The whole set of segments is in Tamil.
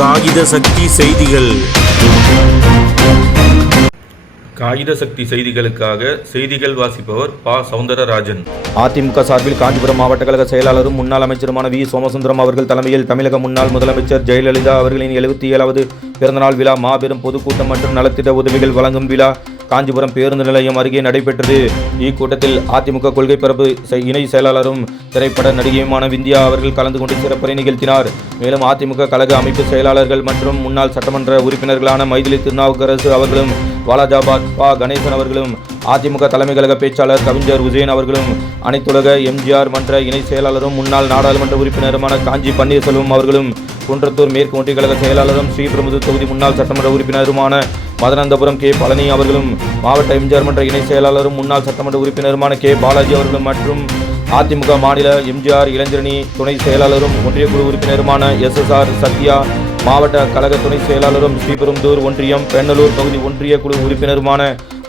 காகித சக்தி செய்திகள். காகித சக்தி செய்திகளுக்காக செய்திகள் வாசிப்பவர் பா. சௌந்தரராஜன். அதிமுக சார்பில் காஞ்சிபுரம் மாவட்ட கழக செயலாளரும் முன்னாள் அமைச்சருமான வி. சோமசுந்தரம் அவர்கள் தலைமையில் தமிழக முன்னாள் முதலமைச்சர் ஜெயலலிதா அவர்களின் 77வது பிறந்தநாள் விழா, மாபெரும் பொதுக்கூட்டம் மற்றும் நலத்திட்ட உதவிகள் வழங்கும் விழா காஞ்சிபுரம் பேருந்து நிலையம் அருகே நடைபெற்றது. இக்கூட்டத்தில் அதிமுக கொள்கை பரப்பு இணை செயலாளரும் திரைப்பட நடிகையுமான விந்தியா அவர்கள் கலந்து கொண்டு சிறப்புரை நிகழ்த்தினார். மேலும் அதிமுக கழக அமைப்பு செயலாளர்கள் மற்றும் முன்னாள் சட்டமன்ற உறுப்பினர்களான மைதிலி திருநாவுக்கரசு அவர்களும், வாலாஜாபாத் பா. கணேசன் அவர்களும், அதிமுக தலைமை கழக பேச்சாளர் கவிஞர் உசேன் அவர்களும், அனைத்துலக எம்ஜிஆர் மன்ற இணை செயலாளரும் முன்னாள் நாடாளுமன்ற உறுப்பினருமான காஞ்சி பன்னீர்செல்வம் அவர்களும், குன்றத்தூர் மேற்கு ஒன்றிய கழக செயலாளரும் ஸ்ரீபெரும்புதூர் தொகுதி முன்னாள் சட்டமன்ற உறுப்பினருமான மதனந்தபுரம் கே. பழனி அவர்களும், மாவட்ட எம்ஜிஆர் மன்ற இணை செயலாளரும் முன்னாள் சட்டமன்ற உறுப்பினருமான கே. பாலாஜி அவர்களும் மற்றும் அதிமுக மாநில எம்ஜிஆர் இளைஞரணி துணை செயலாளரும் ஒன்றிய குழு உறுப்பினருமான SSR சத்யா, மாவட்ட கழக துணை செயலாளரும் ஸ்ரீபெரும்புதூர் ஒன்றியம் பெண்ணலூர் தொகுதி ஒன்றிய குழு உறுப்பினருமான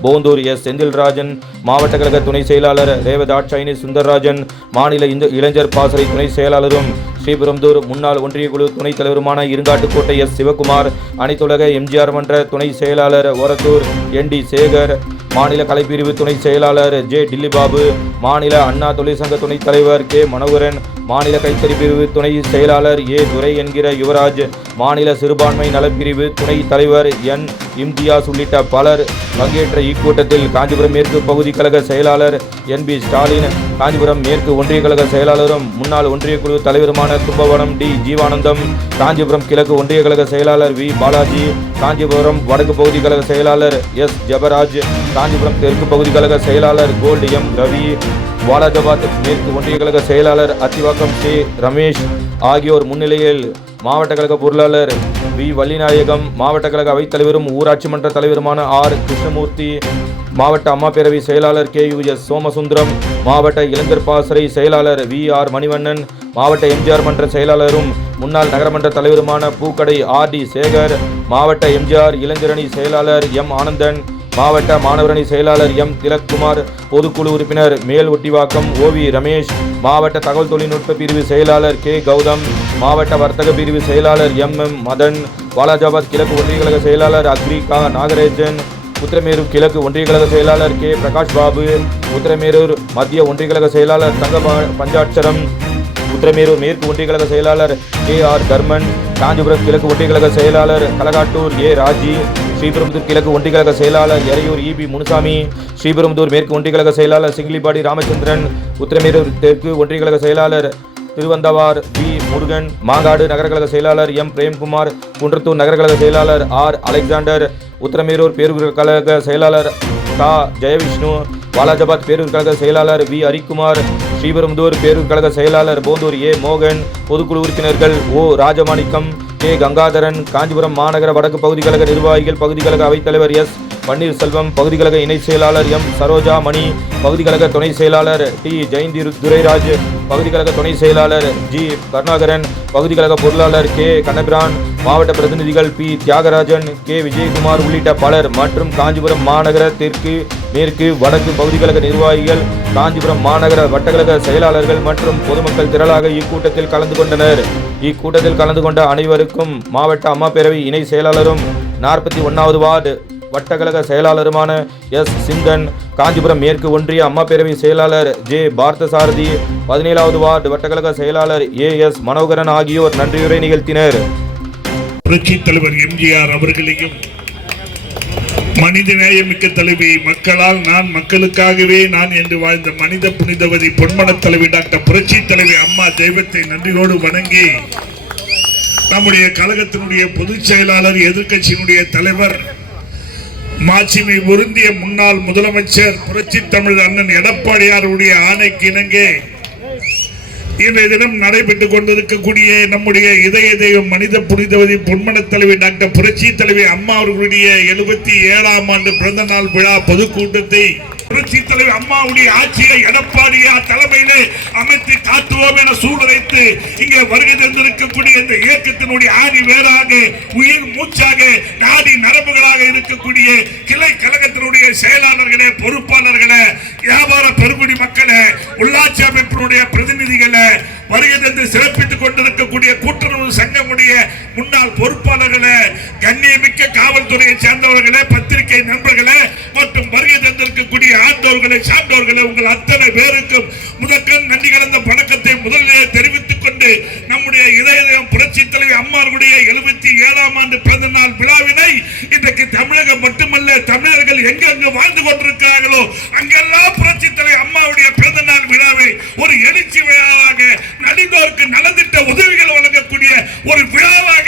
போந்தூர் செந்தில்ராஜன், மாவட்ட கழக துணை செயலாளர் ரேவதாட்சாயினி சுந்தர்ராஜன், மாநில இளைஞர் பாசறை துணை செயலாளரும் ஸ்ரீபெரும்புதூர் முன்னாள் ஒன்றிய குழு துணைத் தலைவருமான இருங்காட்டுக்கோட்டை சிவகுமார், அனைத்துலக எம்ஜிஆர் மன்ற துணை செயலாளர் ஓரத்தூர் ND சேகர், மாநில கலைப்பிரிவு துணை செயலாளர் J. டில்லிபாபு, மாநில அண்ணா தொழிற்சங்க துணைத் தலைவர் K. மனோகரன், மாநில கைத்தறி பிரிவு துணை செயலாளர் A. துரை என்கிற யுவராஜ், மாநில சிறுபான்மை நலப்பிரிவு துணை தலைவர் N. இம்தியாஸ் உள்ளிட்ட பலர் பங்கேற்ற இக்கூட்டத்தில் காஞ்சிபுரம் மேற்கு பகுதி கழக செயலாளர் NB ஸ்டாலின், காஞ்சிபுரம் மேற்கு ஒன்றிய கழக செயலாளரும் முன்னாள் ஒன்றிய குழு தலைவருமான தும்பவனம் D. ஜீவானந்தம், காஞ்சிபுரம் கிழக்கு ஒன்றிய கழக செயலாளர் V. பாலாஜி, காஞ்சிபுரம் வடக்கு பகுதி கழக செயலாளர் S. ஜபராஜ், காஞ்சிபுரம் தெற்கு பகுதி கழக செயலாளர் கோல்டு M. ரவி, வாலாஜாபாத் மேற்கு ஒன்றிய கழக செயலாளர் அத்திவாக்கம் C. ரமேஷ் ஆகியோர் முன்னிலையில் மாவட்ட கழக பொருளாளர் V. வள்ளிநாயகம், மாவட்ட கழக அவைத்தலைவரும் ஊராட்சி மன்ற தலைவருமான R. கிருஷ்ணமூர்த்தி, மாவட்ட அம்மா பேரவை செயலாளர் KUS சோமசுந்தரம், மாவட்ட இளைஞர் பாசறை செயலாளர் VR மணிவண்ணன், மாவட்ட எம்ஜிஆர் மன்ற செயலாளரும் முன்னாள் நகரமன்ற தலைவருமான பூக்கடை RD சேகர், மாவட்ட எம்ஜிஆர் இளைஞரணி செயலாளர் M. ஆனந்தன், மாவட்ட மாணவரணி செயலாளர் M. திலக்குமார், பொதுக்குழு உறுப்பினர் மேல் ஒட்டிவாக்கம் OV ரமேஷ், மாவட்ட தகவல் தொழில்நுட்ப பிரிவு செயலாளர் K. கௌதம், மாவட்ட வர்த்தக பிரிவு செயலாளர் MM. மதன், வாலாஜாபாத் கிழக்கு ஒன்றிய கழக செயலாளர் அக்ரி கா. நாகராஜன், உத்திரமேரூர் கிழக்கு ஒன்றிய கழக செயலாளர் K. பிரகாஷ் பாபு, உத்திரமேரூர் மத்திய ஒன்றிய கழக செயலாளர் தங்க பஞ்சாட்சரம், உத்திரமேரூர் மேற்கு ஒன்றிய கழக செயலாளர் KR தர்மன், காஞ்சிபுரம் கிழக்கு ஒன்றிய கழக செயலாளர் கலகாட்டூர் A. ராஜி, ஸ்ரீபெரும்புதூர் கிழக்கு ஒன்றிய கழக செயலாளர் எறையூர் EB முனுசாமி, ஸ்ரீபெரும்புதூர் மேற்கு ஒன்றிய கழக செயலாளர் சிங்கிலிபாடி ராமச்சந்திரன், உத்திரமேரூர் தெற்கு ஒன்றிய கழக செயலாளர் திருவந்தவார் V. முருகன், மாங்காடு நகரக்கழக செயலாளர் M. பிரேம்குமார், குன்றத்தூர் நகரக்கழக செயலாளர் R. அலெக்சாண்டர், உத்திரமேரூர் பேரூர் கழக செயலாளர் கா. ஜெயவிஷ்ணு, வாலாஜாபாத் பேரூர் கழக செயலாளர் V. ஹரிக்குமார், ஸ்ரீபெரும்புதூர் பேரூர் கழக செயலாளர் போந்தூர் A. மோகன், பொதுக்குழு உறுப்பினர்கள் O. ராஜமாணிக்கம், K. கங்காதரன், காஞ்சிபுரம் மாநகர வடக்கு பகுதி கழக நிர்வாகிகள், பகுதி கழக அவைத்தலைவர் S. பன்னீர்செல்வம், பகுதி கழக இணை செயலாளர் M. சரோஜா மணி, பகுதி கழக துணை செயலாளர் T. ஜெயந்தி துரைராஜ், பகுதி கழக துணை செயலாளர் G. கருணாகரன், பகுதி கழக பொருளாளர் K. கண்ணபிரான், மாவட்ட பிரதிநிதிகள் P. தியாகராஜன், K. விஜயகுமார் உள்ளிட்ட பலர் மற்றும் காஞ்சிபுரம் மாநகர தெற்கு மேற்கு வடக்கு பகுதி கழக நிர்வாகிகள், காஞ்சிபுரம் மாநகர வட்டக்கழக செயலாளர்கள் மற்றும் பொதுமக்கள் திரளாக இக்கூட்டத்தில் கலந்து கொண்டனர். இக்கூட்டத்தில் கலந்து கொண்ட அனைவருக்கும் மாவட்ட அம்மா பேரவை இணை செயலாளரும் 41வது வார்டு வட்டக்கழக செயலாளருமான S. சிந்தன், காஞ்சிபுரம் மேற்கு ஒன்றிய அம்மா பேரவை செயலாளர் J. பார்த்தசாரதி, 17வது வார்டு வட்டக்கழக செயலாளர் AS. மனோகரன் ஆகியோர் நன்றியுரை நிகழ்த்தினர். புரட்சி தலைவர் எம்ஜிஆர் அவர்களையும், மனிதநேயமிக்க தலைவி, மக்களால் நான் மக்களுக்காகவே நான் என்று வாழ்ந்த மனித புனிதவதி பொன்மன தலைவி டாக்டர் புரட்சி தலைவி அம்மா தெய்வத்தை நன்றியோடு வணங்கி, நம்முடைய கழகத்தினுடைய பொதுச் செயலாளர், எதிர்கட்சியினுடைய தலைவர், மாட்சிமை பொருந்திய முன்னாள் முதலமைச்சர் புரட்சி தமிழ் அண்ணன் எடப்பாடியாருடைய ஆணைக்கு இணங்க இன்றைய தினம் நடைபெற்றுக் கொண்டிருக்கக்கூடிய நம்முடைய இதய தெய்வம் மனித புனிதவதி பொன்மன தலைவி டாக்டர் புரட்சி தலைவி அம்மா அவர்களுடைய 77ஆம் ஆண்டு பிறந்த நாள் விழா பொதுக்கூட்டத்தை புரட்சி தலைவர் அம்மாவுடைய ஆட்சியை எடப்பாடியார் தலைமையிலே அமைத்து காட்டுவோம் என சூழலைத்து இங்கே வருகை தந்திருக்கக்கூடிய இந்த இயக்கத்தினுடைய ஆணி வேறாக, உயிர் மூச்சாக, நாடி நரம்புகளாக இருக்கக்கூடிய கிளை கழகத்தினுடைய செயலாளர்களே, பொறுப்பாளர்களே, வியாபார பெருங்குடி மக்களே, உள்ளாட்சி அமைப்பினுடைய பிரதிநிதிகளே, வருகிறது சிறப்பித்துக் கொண்டிருக்கக்கூடிய கூட்டுறவு சங்கமுடைய முன்னாள் பொறுப்பாளர்களே, கண்ணியமிக்க காவல்துறையை சேர்ந்தவர்களே, பத்திரிகை நண்பர்களே மற்றும் வருகை தந்திருக்கக்கூடிய ஆண்டோர்களே, சான்றோர்களே, உங்கள் அத்தனை பேருக்கும் முதற்கண் நன்றி கலந்த வணக்கத்தை முதலிலே தெரிவித்துக் கொண்டு நம்முடைய இதயம் புரட்சி தலைவி அம்மாவுடைய 77ஆம் ஆண்டு பிறந்த நாள் விழாவினை இன்றைக்கு தமிழகம் மட்டுமல்ல, தமிழர்கள் எங்கெங்கு வாழ்ந்து கொண்டிருக்கிறார்களோ அங்கெல்லாம் புரட்சி தலைவி அம்மாவுடைய பிறந்த நாள் விழாவை ஒரு எழுச்சி விழாவாக, நலிந்தோருக்கு நலத்திட்ட உதவிகள் வழங்கக்கூடிய ஒரு விழாவாக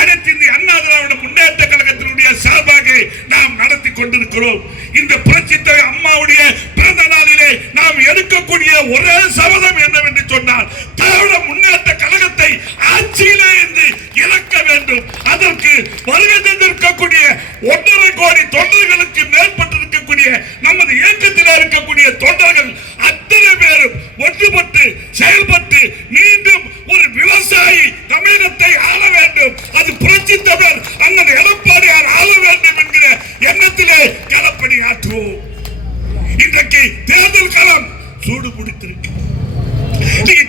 அனைத்து இந்திய அண்ணா திராவிட முன்னேற்ற கழகத்தினுடைய சார்பாக நாம் நடத்தி கொண்டிருக்கிறோம். இந்த புரட்சி தலைவி அம்மாவுடைய பிறந்த நாளிலே நாம் எடுக்கக்கூடிய ஒரே சபதம் என்னவென்று சொன்னால், திராவிட முன்னேற்ற கழகத்தை ஆட்சியிலே இருந்து இழக்க வேண்டும். அதற்கு வருகை தந்திருக்கக்கூடிய 1.5 கோடி தொண்டர்களுக்கு மேற்பட்டிருக்கக்கூடிய நமது இயக்கத்தில் இருக்கக்கூடிய தொண்டர்கள் அத்தனை பேரும் ஒன்றுபட்டு செயல்பட்டு மீண்டும் ஒரு விவசாயி தமிழகத்தை ஆள வேண்டும், அது புரட்சி தமிழர் அண்ணன் எடப்பாடியார் ஆள வேண்டும் என்கிற எண்ணத்திலே களப்பணி ஆற்றுவோம். இன்றைக்கு தேர்தல் களம் சூடு பிடித்திருக்கு.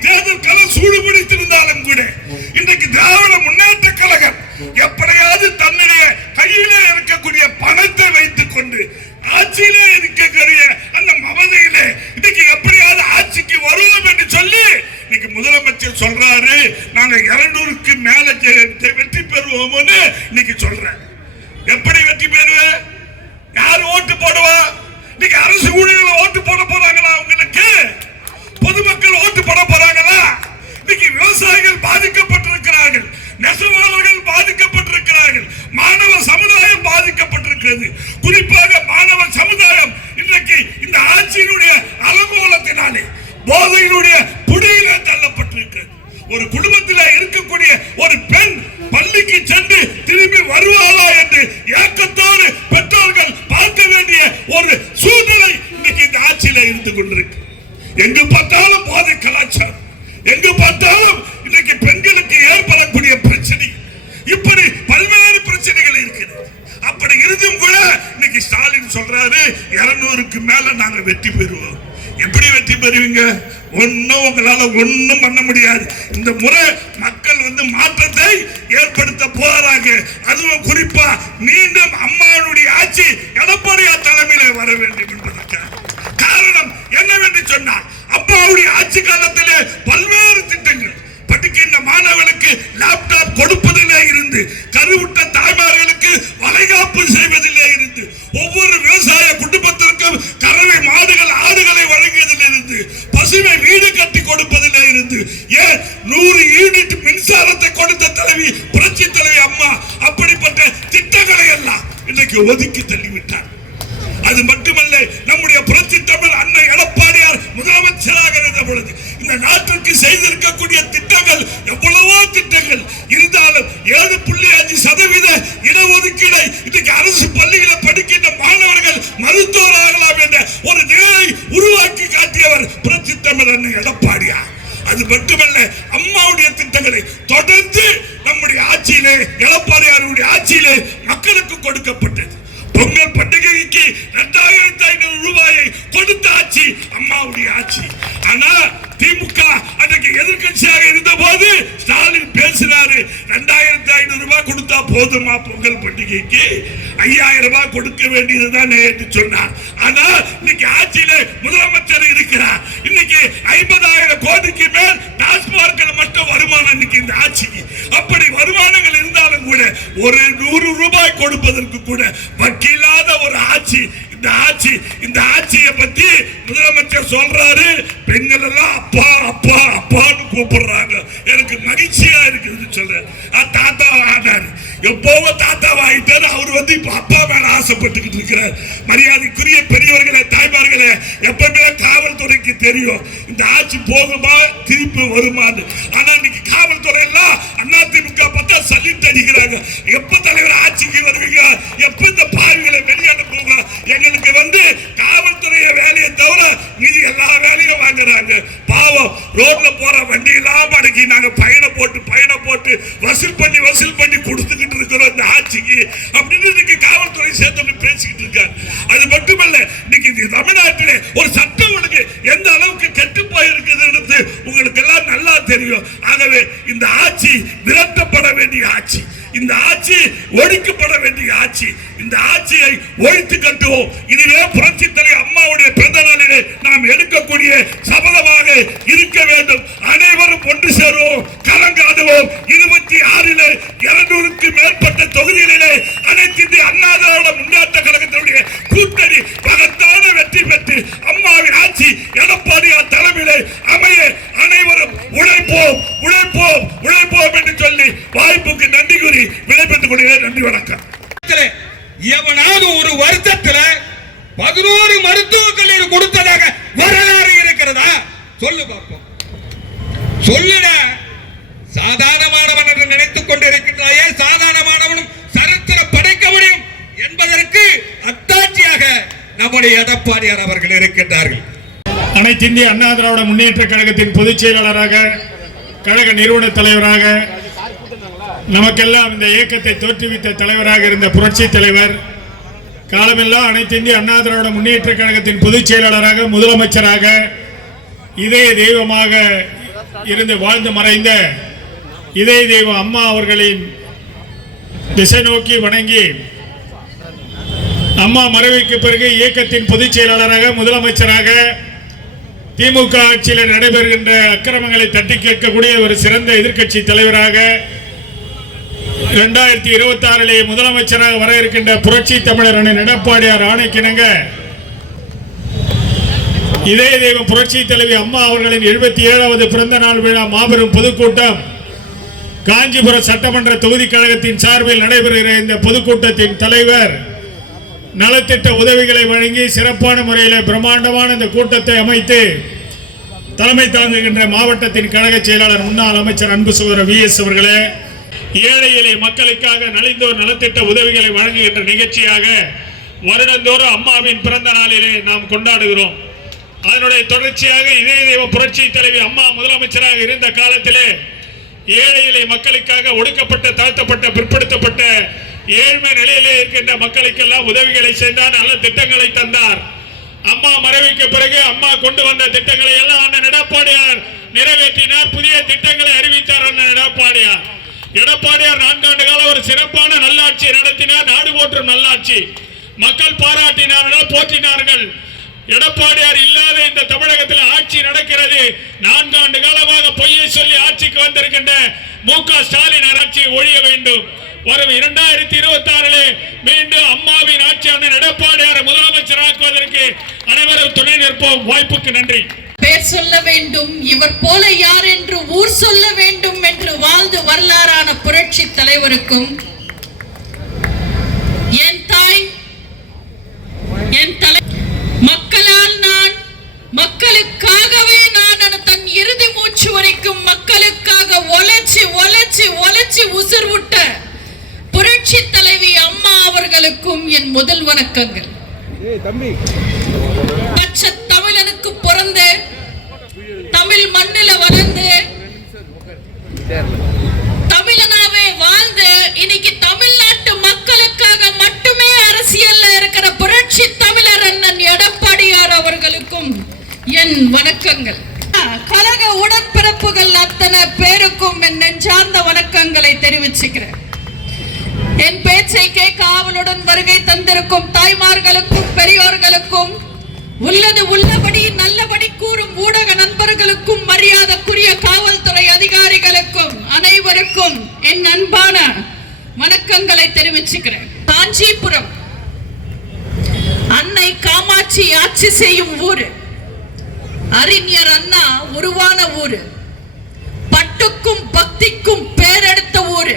தேர்தல் களம் சூடு பிடித்திருந்தாலும் கூட இன்றைக்கு திராவிட முன்னேற்ற கழகம் எப்படியாவது தன்னுடைய கையிலே இருக்கக்கூடிய பணத்தை வைத்துக் கொண்டு ஆட்சியிலே இருக்கக்கூடிய அந்த மமதையிலே இன்னைக்கு எப்படியாவது ஆட்சிக்கு வருவோம் என்று சொல்லி இன்னைக்கு முதலமைச்சர் சொல்றாரு, நாங்க 200க்கு மேல வெற்றி பெறுவோம்னு இன்னைக்கு சொல்றேன். எப்படி வெற்றி பெறுவ? யார் ஓட்டு போடுவா? இன்னைக்கு அரசு ஊழியர்கள் ஓட்டு போட போறாங்களா? உங்களுக்கு பொதுமக்கள் ஓட்டு போட போறாங்களா? இன்னைக்கு விவசாயிகள் பாதிக்கப்பட்டிருக்கிறார்கள், நெசவாளர்கள் பாதிக்கப்பட்டிருக்கிறார்கள், மாணவ சமுதாயம் பாதிக்கப்பட்டிருக்கிறது. குறிப்பாக மாணவ சமுதாயம் இன்றைக்கு இந்த ஆட்சியினுடைய அலங்கோலத்தினாலே போதையினுடைய புடியில தள்ளப்பட்டிருக்கிறது. ஒரு குடும்பத்தில் இருக்கக்கூடிய ஒரு பெண் பள்ளிக்கு சென்று திரும்பி வருவாளா என்று ஏக்கத்தோடு பெற்றோர்கள் பார்க்க வேண்டிய ஒரு சூழ்நிலை இன்னைக்கு இந்த ஆட்சியில இருந்து கொண்டிருக்கு. எங்கு பார்த்தாலும் போதை கலாச்சாரம், எங்கு பார்த்தாலும் இன்னைக்கு பெண்களுக்கு ஏற்படக்கூடிய பிரச்சனை, இப்படி பல்வேறு பிரச்சனைகள் இருக்குது. அப்படி இருந்தும் கூட இன்னைக்கு ஸ்டாலின் சொல்றாரு 200க்கு மேல நாங்க வெற்றி பெறுவோம். எப்படி வெற்றி பெறுவீங்க? ஒன்னும் உங்களால ஒன்னும் பண்ண முடியாது. இந்த முறை மக்கள் மாற்றத்தை ஏற்படுத்த போறாங்க. அதுவும் குறிப்பா மீண்டும் அம்மாவுடைய ஆட்சி எடப்பாடியார் தலைமையிலே வர வேண்டும் என்பதற்காக. காரணம் என்னவென்று சொன்னால், அம்மாவுடைய ஆட்சி காலத்திலே பல்வேறு திட்டங்கள், படிக்கின்ற மாணவர்களுக்கு லேப்டாப் கொடுப்பதிலே இருந்து, கருவுற்ற தாய்மார்களுக்கு வளைகாப்பு செய்வதிலே இருந்து, ஒவ்வொரு விவசாய குடும்பத்திற்கும் கறவை மாடுகள் ஆடுகளை வழங்கியதில் இருந்து, பசுமை வீடு கட்டி கொடுப்பதிலே இருந்து, ஏன் 100 யூனிட் மின்சாரத்தை கொடுத்த தலைவி புரட்சி தலைவி அம்மா அப்படிப்பட்ட திட்டங்களை எல்லாம் இன்றைக்கு ஒதுக்கி தள்ளிவிட்டார். அது மட்டுமல்ல, நம்முடைய புரட்சி தமிழ் அண்ணன் எடப்பாடியார் முதலமைச்சராக இருந்த பொழுது இந்த நாட்டிற்கு செய்திருக்கக்கூடிய திட்டங்கள் எவ்வளவோ திட்டங்கள் இருந்தாலும் 7.5% இடஒதுக்கீடை இன்றைக்கு அரசு பள்ளிகளை படிக்கின்ற மாணவர்கள் மருத்துவராகலாம் என்ற ஒரு நிலையை உருவாக்கி காட்டியவர் புரட்சி தமிழ் அண்ணன் எடப்பாடியார். அது மட்டுமல்ல, அம்மாவுடைய திட்டங்களை தொடர்ந்து நம்முடைய ஆட்சியிலே, எடப்பாடியாருடைய ஆட்சியிலே மக்களுக்கு கொடுக்கப்பட்டது. பொங்கல் பண்டிகைக்கு 2500 ரூபாயை கொடுத்த ஆட்சி அம்மாவுடைய ஆட்சி. ஆனா திமுக அன்றைக்கு எதிர்கட்சியாக இருந்த போது ஸ்டாலின் பேசினாரு, 2500 ரூபாய் கொடுத்தா போதுமா பொங்கல் பண்டிகைக்கு, 5000 ரூபாய் கொடுக்க வேண்டியதுதான் என்று சொன்னார். ஆனா இன்னைக்கு ஆட்சியிலே முதலமைச்சர் இருக்கிறார். இன்னைக்கு 50,000 கோடிக்கு மேல் டாஸ்மார்க்கில் மட்டும் வருமானம் இன்னைக்கு இந்த ஆட்சிக்கு. அப்படி வருமானங்கள் இருந்தாலும் கூட ஒரு 100 ரூபாய் கொடுப்பதற்கு கூட வக்கில்லாத ஒரு ஆட்சி இந்த ஆட்சியை பத்தி முதலமைச்சர் சொல்றாரு. பெண்கள் எல்லாம் அப்பா அப்பா அப்பான்னு கூப்பிடுறாங்க. எனக்கு மகிழ்ச்சியா இருக்குது சொல்ற. தாத்தா ஆனாரு, எப்போவோ தாத்தாவா ஆயிட்டாரு. அவர் இப்ப அப்பா மேல ஆசைப்பட்டுக்கிட்டு இருக்கிறார். மரியாதைக்குரிய பெரியவர்களே, தாய்மார்களே, எப்பவுமே காவல்துறைக்கு தெரியும் இந்த ஆட்சி போகுமா திருப்பி வருமானு. ஆனா இன்னைக்கு காவல்துறை எல்லாம் அதிமுக பார்த்தா சல்யூட் அடிக்கிறாங்க. எப்ப தலைவர் ஆட்சிக்கு வருவீங்க, எப்ப இந்த பாவிகளை வெளியனுப்புங்க? எங்களுக்கு காவல்துறைய வேலையை தவிர மீதி எல்லா வேலையும் வாங்குறாங்க. பாவம், ரோட்ல போற வண்டி எல்லாம் அடக்கி நாங்க பயணம் போட்டு வசூல் பண்ணி கொடுத்துக்கிட்டு இருக்கிறோம் இந்த ஆட்சிக்கு அப்படின்னு இன்னைக்கு காவல்துறை சேர்த்து பேசிக்கிட்டு இருக்காங்க. அது மட்டுமல்ல, இன்னைக்கு தமிழ்நாட்டிலே ஒரு சட்டம் ஒழுங்கு எந்த அளவுக்கு கெட்டு போயிருக்குது உங்களுக்கு எல்லாம் நல்லா தெரியும். ஆட்சி ஒழிக்கப்பட வேண்டிய ஆட்சி. இந்த ஆட்சியை ஒழித்து கட்டுவோம். இதுவே புரட்சி தலைவர் அம்மாவுடைய பிறந்த நாளிலே நாம் எடுக்கக்கூடிய சபதமாக இருக்க வேண்டும். அனைவரும் ஒன்று சேருவோம், கலங்காதுவோம். 26 200க்கு மேற்பட்ட தொகுதிகளிலே அனைத்து இந்திய அண்ணா திராவிட முன்னேற்ற கழகத்தினுடைய கூட்டணி மகத்தான வெற்றி பெற்று அம்மாவின் ஆட்சி எடப்பாடியார் தலைமையிலே அமைய அனைவரும் உழைப்போம் உழைப்போம் உழைப்போம் என்று சொல்லி வாய்ப்புக்கு நன்றி கூறி விடைபெற்றுக் கொள்கிறேன். நன்றி, வணக்கம். எவனாவது ஒரு வருஷத்துல 11 மருத்துவக் கல்லூரி கொடுத்ததாக வரலாறு இருக்கிறதா? சொல்லு பார்ப்போம். சொல்லுட. சாதாரணமானவன் என்று நினைத்துக் கொண்டிருக்கின்றாயே, சாதாரணமானவனும் சரித்திரம் படைக்க முடியும் என்பதற்கு அத்தாட்சியாக நம்முடைய எடப்பாடியார் அவர்கள் இருக்கின்றார்கள். அனைத்து இந்திய அண்ணா திராவிட முன்னேற்ற கழகத்தின் பொதுச் செயலாளராக, கழக நிறுவன தலைவராக, நமக்கெல்லாம் இந்த இயக்கத்தை தோற்றுவித்த தலைவராக இருந்த புரட்சி தலைவர், காலமெல்லாம் அனைத்து இந்திய அண்ணா திராவிட முன்னேற்ற கழகத்தின் பொதுச் செயலாளராக, முதலமைச்சராக, இதய தெய்வமாக இருந்து வாழ்ந்து மறைந்த இதய தெய்வம் அம்மா அவர்களின் திசை நோக்கி வணங்கி, அம்மா மறைவுக்கு பிறகு இயக்கத்தின் பொதுச் செயலாளராக, முதலமைச்சராக, திமுக ஆட்சியில் நடைபெறுகின்ற அக்கிரமங்களை தட்டி கேட்கக்கூடிய ஒரு சிறந்த எதிர்க்கட்சி தலைவராக, 2026 முதலமைச்சராக வர இருக்கின்ற புரட்சி தமிழர் அண்ணன் எடப்பாடியார் ஆணைக்கிணங்க இதய தெய்வம் புரட்சி தலைவி அம்மா அவர்களின் 77வது பிறந்த நாள் விழா மாபெரும் பொதுக்கூட்டம் காஞ்சிபுரம் சட்டமன்ற தொகுதி கழகத்தின் சார்பில் நடைபெறுகிற இந்த பொதுக்கூட்டத்தின் தலைவர் நலத்திட்ட உதவிகளை வழங்கி சிறப்பான முறையில் பிரம்மாண்டமான இந்த கூட்டத்தை அமைத்து தலைமை தாங்குகின்ற மாவட்டத்தின் கழக செயலாளர் முன்னாள் அமைச்சர் அன்பு சகோதரர் VS அவர்களே, ஏழை எளிய மக்களுக்காக நலிந்தோர் நலத்திட்ட உதவிகளை வழங்குகின்ற நிகழ்ச்சியாக வருடந்தோறும் அம்மாவின் பிறந்த நாளிலே நாம் கொண்டாடுகிறோம். அதனுடைய தொடர்ச்சியாக இதய தெய்வ புரட்சி தலைவி அம்மா முதலமைச்சராக இருந்த காலத்திலே ஏழை எளிய மக்களுக்காக ஒடுக்கப்பட்ட, தாழ்த்தப்பட்ட, பிற்படுத்தப்பட்ட, ஏழ்மை நிலையிலே இருக்கின்ற மக்களுக்கெல்லாம் உதவிகளை செய்தார், நல்ல திட்டங்களை தந்தார். அம்மா மறைவுக்கு பிறகு அம்மா கொண்டு வந்த திட்டங்களை எல்லாம் அண்ணன் எடப்பாடியார் நிறைவேற்றினார். புதிய திட்டங்களை அறிவித்தார் அண்ணன் எடப்பாடியார். 4 ஆண்டு காலம் ஒரு சிறப்பான நல்லாட்சி நடத்தினார். நாடு போற்றும் நல்லாட்சி. மக்கள் பாராட்டினார்கள், போற்றினார்கள். எடப்பாடியார் இல்லாத இந்த தமிழகத்தில் ஆட்சி நடக்கிறது. 4 ஆண்டு காலமாக பொய்யை சொல்லி ஆட்சிக்கு வந்திருக்கின்ற MK ஸ்டாலின் ஆட்சி ஒழிய வேண்டும். வரும் 2026 மீண்டும் அம்மாவின் ஆட்சி அண்ணன் எடப்பாடியார் முதலமைச்சராக்குவதற்கு அனைவரும் துணை நிற்போம். வாய்ப்புக்கு நன்றி. பேர் சொல்ல வேண்டும், இவர் போல யார் என்று ஊர் சொல்ல வேண்டும் என்று வாழ்ந்து வரலாறான புரட்சி தலைவருக்கும், என் தாய், என் தலை, மக்களால் நான், மக்களுக்காகவே நான் தன் இறுதி மூச்சு வரைக்கும் மக்களுக்காக உழைச்சி உழைச்சி உழைச்சி உசுர் விட்ட புரட்சி தலைவி அம்மா அவர்களுக்கும் என் முதல் வணக்கங்கள். பச்சை தமிழனுக்கு பிறந்து தமிழ் மண்ணில வளர்ந்து தமிழனாவே வாழ்ந்து இன்னைக்கு தமிழ்நாட்டு மக்களுக்காக மட்டுமே அரசியல்ல இருக்கிற புரட்சி தமிழர் அண்ணன் எடப்பாடியார் அவர்களுக்கும் என் வணக்கங்கள். கழக உடன்பிறப்புகள் அத்தனை பேருக்கும் என் நெஞ்சார்ந்த வணக்கங்களை தெரிவிச்சுக்கிறேன். என் பேச்சை கேட்க ஆவலுடன் வருகை தந்திருக்கும் தாய்மார்களுக்கும், பெரியோர்களுக்கும், உள்ளது உள்ளபடி நல்லபடி கூறும் ஊடக நண்பர்களுக்கும், மரியாதைக்குரிய காவல்துறை அதிகாரிகளுக்கும் அனைவருக்கும் என் அன்பான வணக்கங்களை தெரிவிச்சுக்கிறேன். காஞ்சிபுரம் அன்னை காமாட்சி ஆட்சி செய்யும் ஊரு, அறிஞர் அண்ணா உருவான ஊரு, பட்டுக்கும் பக்திக்கும் பேரெடுத்த ஊரு,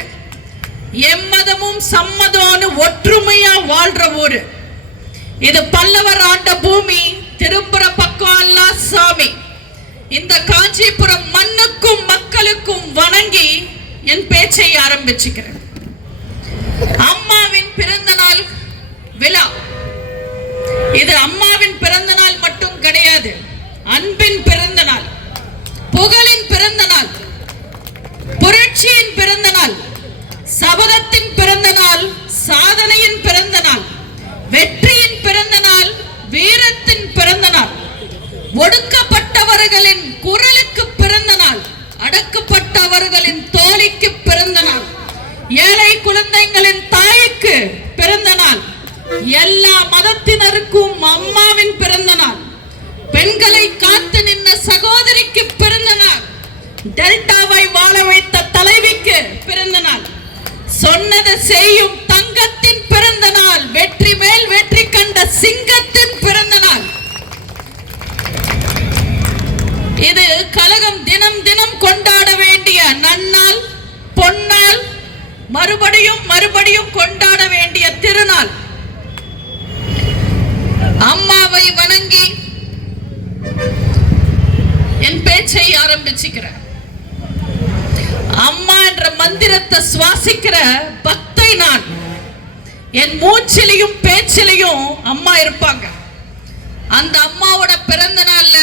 எம்மதமும் சம்மதம்னு ஒற்றுமையா வாழ்ற ஊரு. இது பல்லவர் ஆண்ட பூமி, திருப்புற பக்கம் அல்லா சாமி. இந்த காஞ்சிபுரம் மண்ணுக்கும் மக்களுக்கும் வணங்கி என் பேச்சை ஆரம்பிச்சுக்கிறேன். அம்மாவின் பிறந்த நாள் விழா. இது அம்மாவின் பிறந்த நாள் மட்டும் கிடையாது, அன்பின் பிறந்த நாள், புகழின் பிறந்த நாள், புரட்சியின் பிறந்த நாள், சபதத்தின் பிறந்த நாள், சாதனையின் பிறந்த நாள், வெற்றியின் பிறந்த நாள், வீரத்தின் பிறந்த நாள், ஒடுக்கப்பட்டவர்களின் குரலுக்கு பிறந்த நாள், அடக்கப்பட்டவர்களின் தோழிக்கு பிறந்த நாள், ஏழை குழந்தைங்க சொன்ன சகோதரிக்கு பிறந்த நாள். டெல்டாவை வாழ வைத்த தலைவிக்கு பிறந்த நாள். சொன்னதை செய்யும் தங்கத்தின் பிறந்த நாள். வெற்றி மேல் வெற்றி கண்ட சிங்கத்தின் பிறந்த நாள். இது கழகம் தினம் தினம் கொண்டாட வேண்டிய நன்னாள், பொன்னாள், மறுபடியும் மறுபடியும் கொண்டாட வேண்டிய திருநாள். அம்மாவை வணங்கி என் பேச்சை ஆரம்பிச்சுக்கிறேன். அம்மா என்ற மந்திரத்தை சுவாசிக்கிற பக்தை நான். என் மூச்சிலையும் பேச்சிலையும் அம்மா இருப்பாங்க. அந்த அம்மாவோட பிறந்த நாள்ல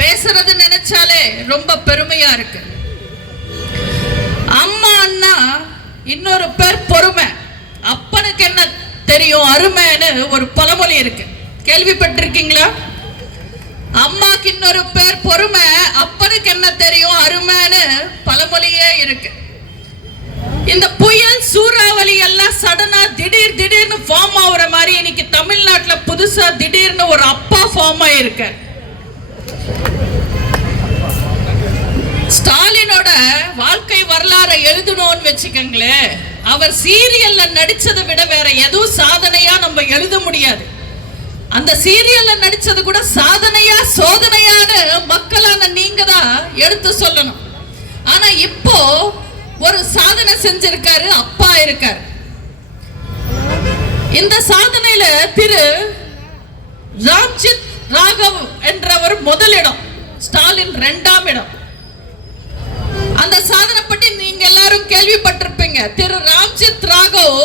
பேசுறது நினைச்சாலே ரொம்ப பெருமையா இருக்கு. அம்மா அண்ணா இன்னொரு பேர் பொறுமை. அப்பனுக்கு என்ன தெரியும் அருமைன்னு ஒரு பழமொழி இருக்கு, கேள்விப்பட்டிருக்கீங்களா? அம்மாக்கு இன்னொரு பேர் பொறுமை, அப்பனுக்கு என்ன தெரியும் அருமைன்னு பழமொழியே இருக்கு. இந்த புயல் சூறாவளி எல்லாம் சடனா திடீர்னு ஃபார்ம் ஆகுற மாதிரி இன்னைக்கு தமிழ்நாட்டுல புதுசா திடீர்னு ஒரு அப்பா ஃபார்ம் ஆயிருக்கு. ஸ்டாலினோட வாழ்க்கை வரலாறை எழுதணும்னு வச்சுக்கங்களேன், அவர் சீரியல்ல நடிச்சதை விட வேற எதுவும் சாதனையா நம்ம எழுத முடியாது. அந்த சீரியல்ல நடிச்சது கூட சாதனையா சோதனையான மக்களான நீங்க தான் எடுத்து சொல்லணும். ஆனா இப்போ ஒரு சாதனை செஞ்சிருக்காரு, அப்பா இருக்காரு. இந்த சாதனையில திரு ராம்ஜித் ராகவ் என்றவர் முதலிடம், ஸ்டாலின் 2ஆம் இடம். அந்த சாதனை பற்றி நீங்க எல்லாரும் கேள்விப்பட்டிருப்பீங்க. திரு ராம்ஜித் ராகவ்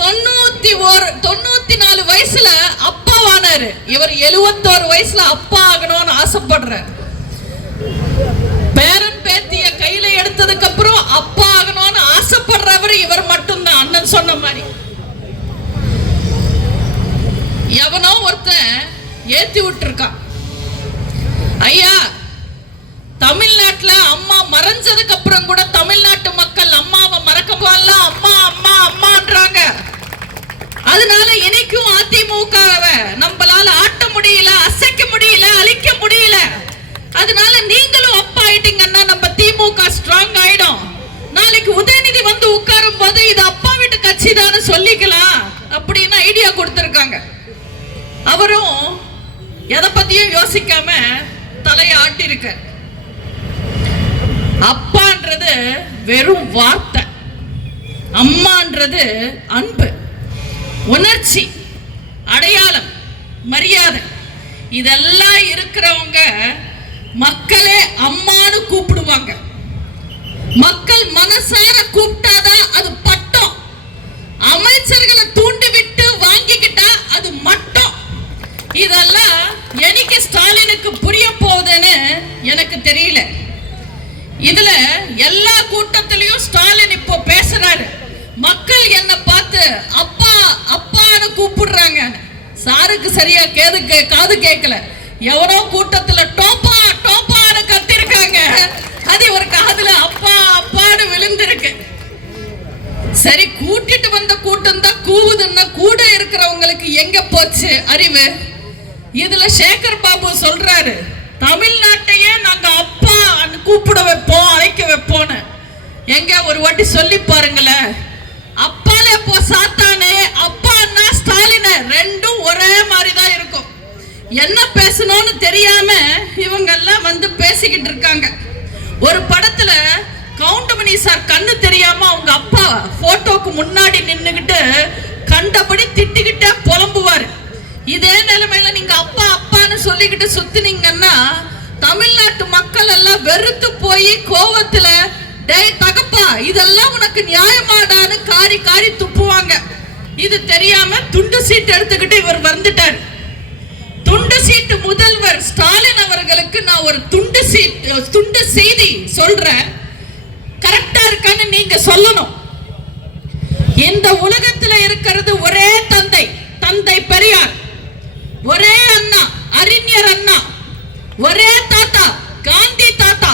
94 வயசுல அப்பாவானாரு. இவர் 71 வயசுல அப்பா ஆகணும்னு ஆசைப்படுறார். பேரன் பேத்திய கையில எடுத்ததுக்கு அப்புறம் அப்பா ஆகணும்னு ஆசைப்படுறவர் இவர் மட்டும்தான். அண்ணன் சொன்ன மாதிரி எவனோ ஒருத்தன் ஏத்தி விட்டுருக்கான். ஐயா, தமிழ்நாட்டுல அம்மா மறைஞ்சதுக்கு அப்புறம் கூட தமிழ்நாட்டு மக்கள் அம்மாவை மறக்கவால அம்மா அம்மா அம்மான்றாங்க. அதனால இன்னைக்கும் அதிமுகவை நம்மளால ஆட்ட முடியல, அசைக்க முடியல, அழிக்க முடியல. அதனால நீங்களும் அப்பா ஆயிட்டீங்கன்னா நம்ம திமுக ஸ்ட்ராங் ஆயிடும். நாளைக்கு உதயநிதி வந்து உட்காரும் போது இது அப்பா வீட்டு கட்சி தான் சொல்லிக்கலாம் அப்படின்னு ஐடியா கொடுத்திருக்காங்க. அவரும் எதை பத்தியும் யோசிக்காம தலையை ஆட்டிருக்க. அப்பான்றது வெறும் வார்த்தை, அம்மான்றது அன்பு, உணர்ச்சி, அடையாளம், மரியாதை. இதெல்லாம் இருக்கிறவங்க மக்களே அம்மானு கூப்பிடுவாங்க. மக்கள் மனசார கூப்பிட்டாதான் அது பட்டம். அமைச்சர்களை தூண்டி விட்டு வாங்கிக்கிட்டா அது மட்டம். இதெல்லாம் எனக்கு ஸ்டாலினுக்கு புரிய போகுதுன்னு எனக்கு தெரியல. இதுல எல்லா கூட்டத்திலையும் ஸ்டாலின் இப்போ பேசுறாரு. மக்கள் என்ன பார்த்து அப்பா அப்பான்னு கூப்பிடுறாங்க. சாருக்கு சரியா காது கேட்கல. எவனோ கூட்டத்துல டோப்பா டோப்பான்னு கத்திருக்காங்க. அது ஒரு காதுல அப்பா அப்பான்னு விழுந்திருக்கு. சரி, கூட்டிட்டு வந்த கூட்டம் தான் கூவுதுன்னா கூட இருக்கிறவங்களுக்கு எங்க போச்சு அறிவு? இதுல சேகர் பாபு சொல்றாரு, தமிழ்நாட்டையே நாங்க அப்பா கூப்பிட வைப்போம், அழைக்க வைப்போம்னு. எங்க ஒரு வாட்டி சொல்லி பாருங்களேன். அப்பாலே போ சாத்தானே, அப்பா அண்ணா ஸ்டாலின் ரெண்டும் ஒரே மாதிரி தான் இருக்கும். என்ன பேசணும்னு தெரியாம இவங்க எல்லாம் வந்து பேசிக்கிட்டு இருக்காங்க. ஒரு படத்துல கவுண்டமணி சார் கண்ணு தெரியாம அவங்க அப்பா போட்டோக்கு முன்னாடி நின்னுகிட்டு கண்டபடி திட்டிக்கிட்டே புலம்புவாரு. இதே நிலைமையில நீங்க அப்பா அப்பான்னு சொல்லிக்கிட்டு சுத்தினீங்கன்னா தமிழ்நாட்டு மக்கள் எல்லாம் வெறுத்து போய் கோவத்துல டேய் தகப்பா இதெல்லாம் உனக்கு நியாயமாடான்னு காரி காரி துப்புவாங்க. இது தெரியாம துண்டு சீட்டு எடுத்துக்கிட்டு இவர் வந்துட்டார். துண்டு சீட்டு முதல்வர் ஸ்டாலின் அவர்களுக்கு நான் ஒரு துண்டு செய்தி சொல்றேன், கரெக்டா இருக்கான்னு நீங்க சொல்லணும். இந்த உலகத்துல இருக்கிறது ஒரே தந்தை, தந்தை பெரியார், ஒரே அண்ணா அறிஞர் அண்ணா, ஒரே தாத்தா காந்தி தாத்தா,